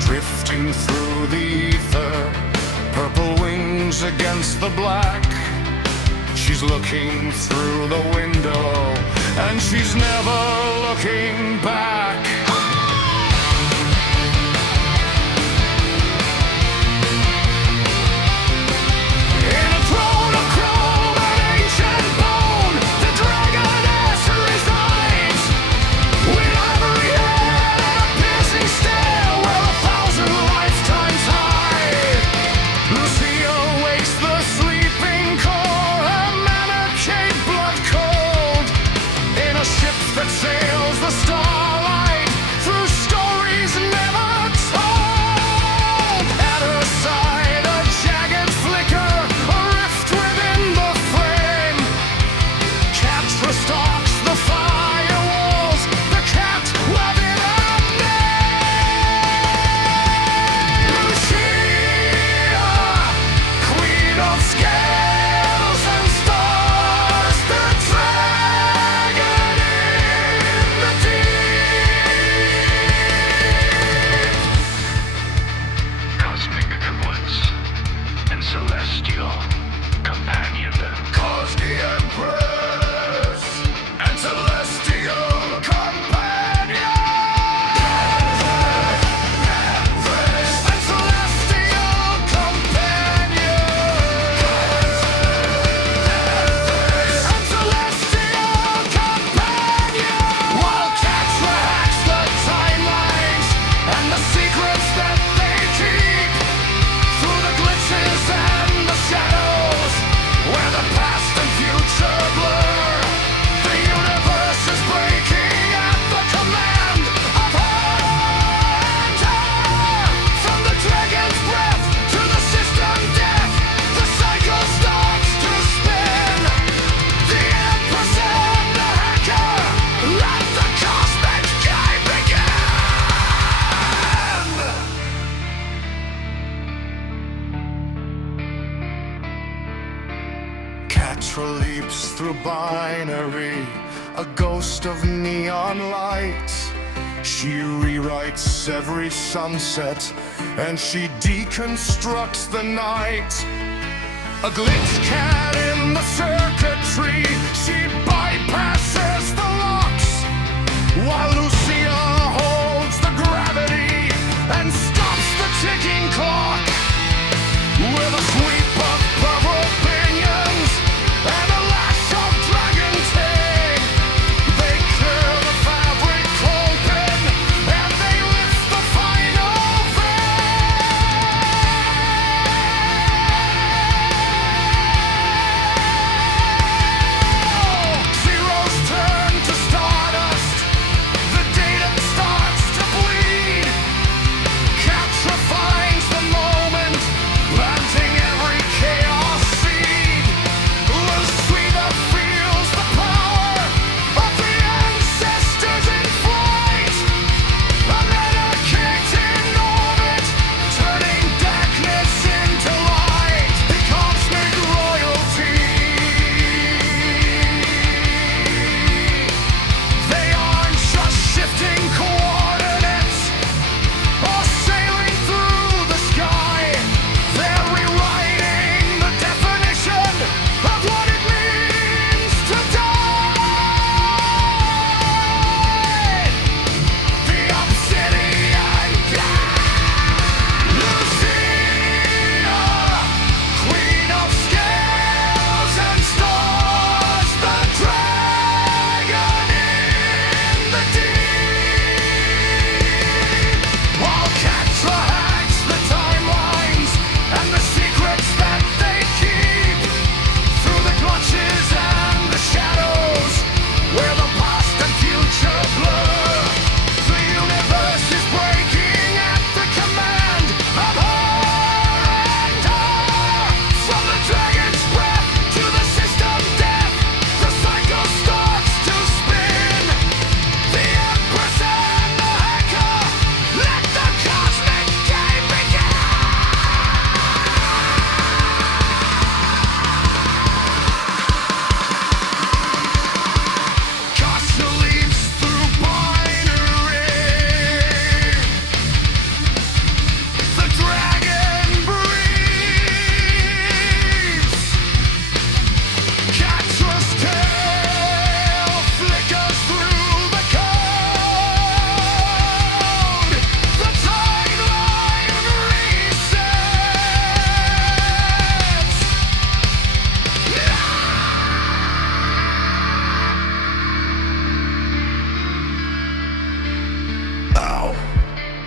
Drifting through the ether, purple wings against the black. She's looking through the window, and she's never looking back. In a throne of chrome and ancient bone, the dragoness resides, with ivory hair and a piercing stare where 1,000 lifetimes hide. Lucia wakes the sleeping core, her mannequin blood cold, in a ship that sails the starlight through stories never told. At her side, a jagged flicker, a rift within the flame. Catra stalks the firewalls, the cat loving her name. Lucia, queen of scales and stars, the dragon in the deep. Cosmic equivalence and celestial companion. Cause the Empress and celestial companion. And celestial companion. And celestial companion. While Catra hacks the timelines and the secrets that they keep, through the glitches and the shadows, where the past and future blur, the universe is breaking at the command of her and her. From the dragon's breath to the system death, the cycle starts to spin. The Empress and the hacker, let the cosmic game begin. Catra leaps through binary, a ghost of neon light. She rewrites every sunset, and she deconstructs the night. A glitch cat in the circuitry, she bypasses the locks, while Lucia holds the gravity and stops the ticking clock. With a sweep of purple pinions and a lash of dragon tail, they clear the fabric open and they lift the final veil.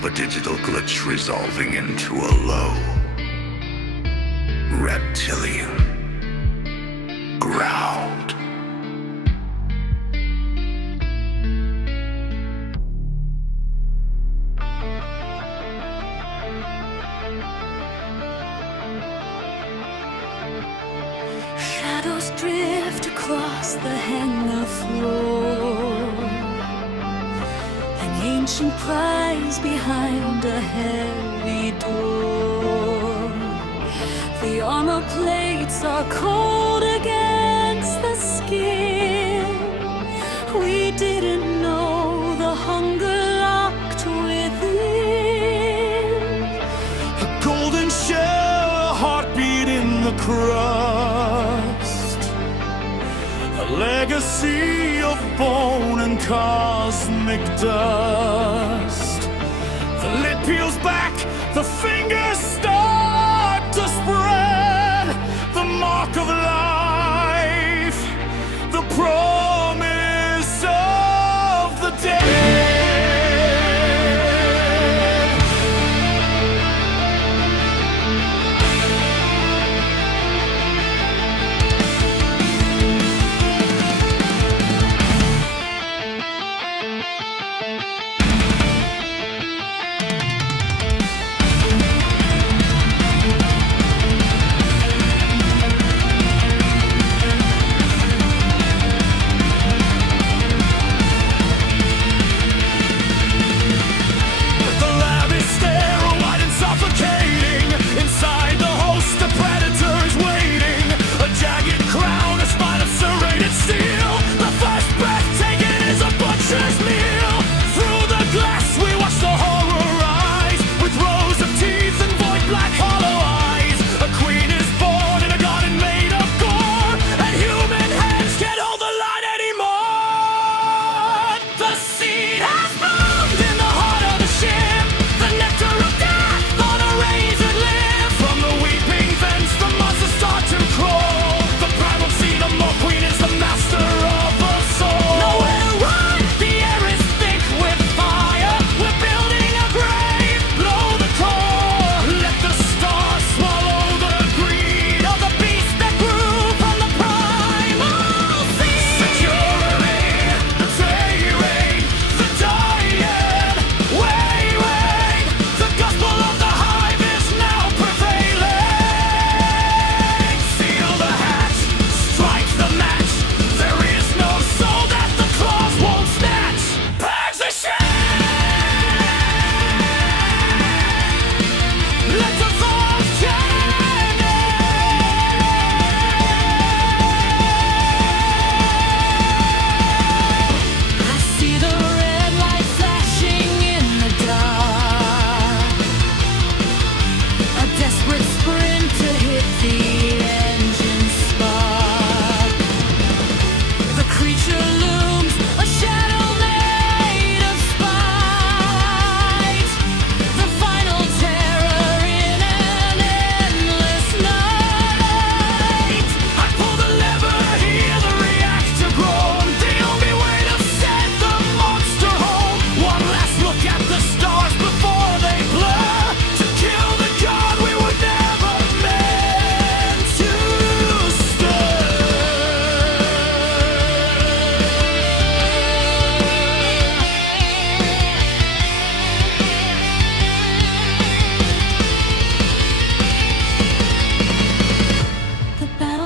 a digital glitch resolving into a low reptilian ground. Shadows drift across the hangar floor. An ancient prize behind a heavy door. The armor plates are cold against the skin. We didn't know the hunger locked within. A golden shell, a heartbeat in the crust. A legacy of bone and cosmic dust. The lid peels back, the fingers start to spread. The mark of life, the promise of the dead.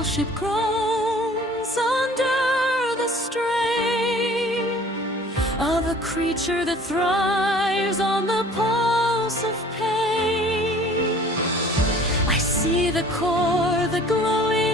Ship groans under the strain of a creature that thrives on the pulse of pain. I see the core, the glowing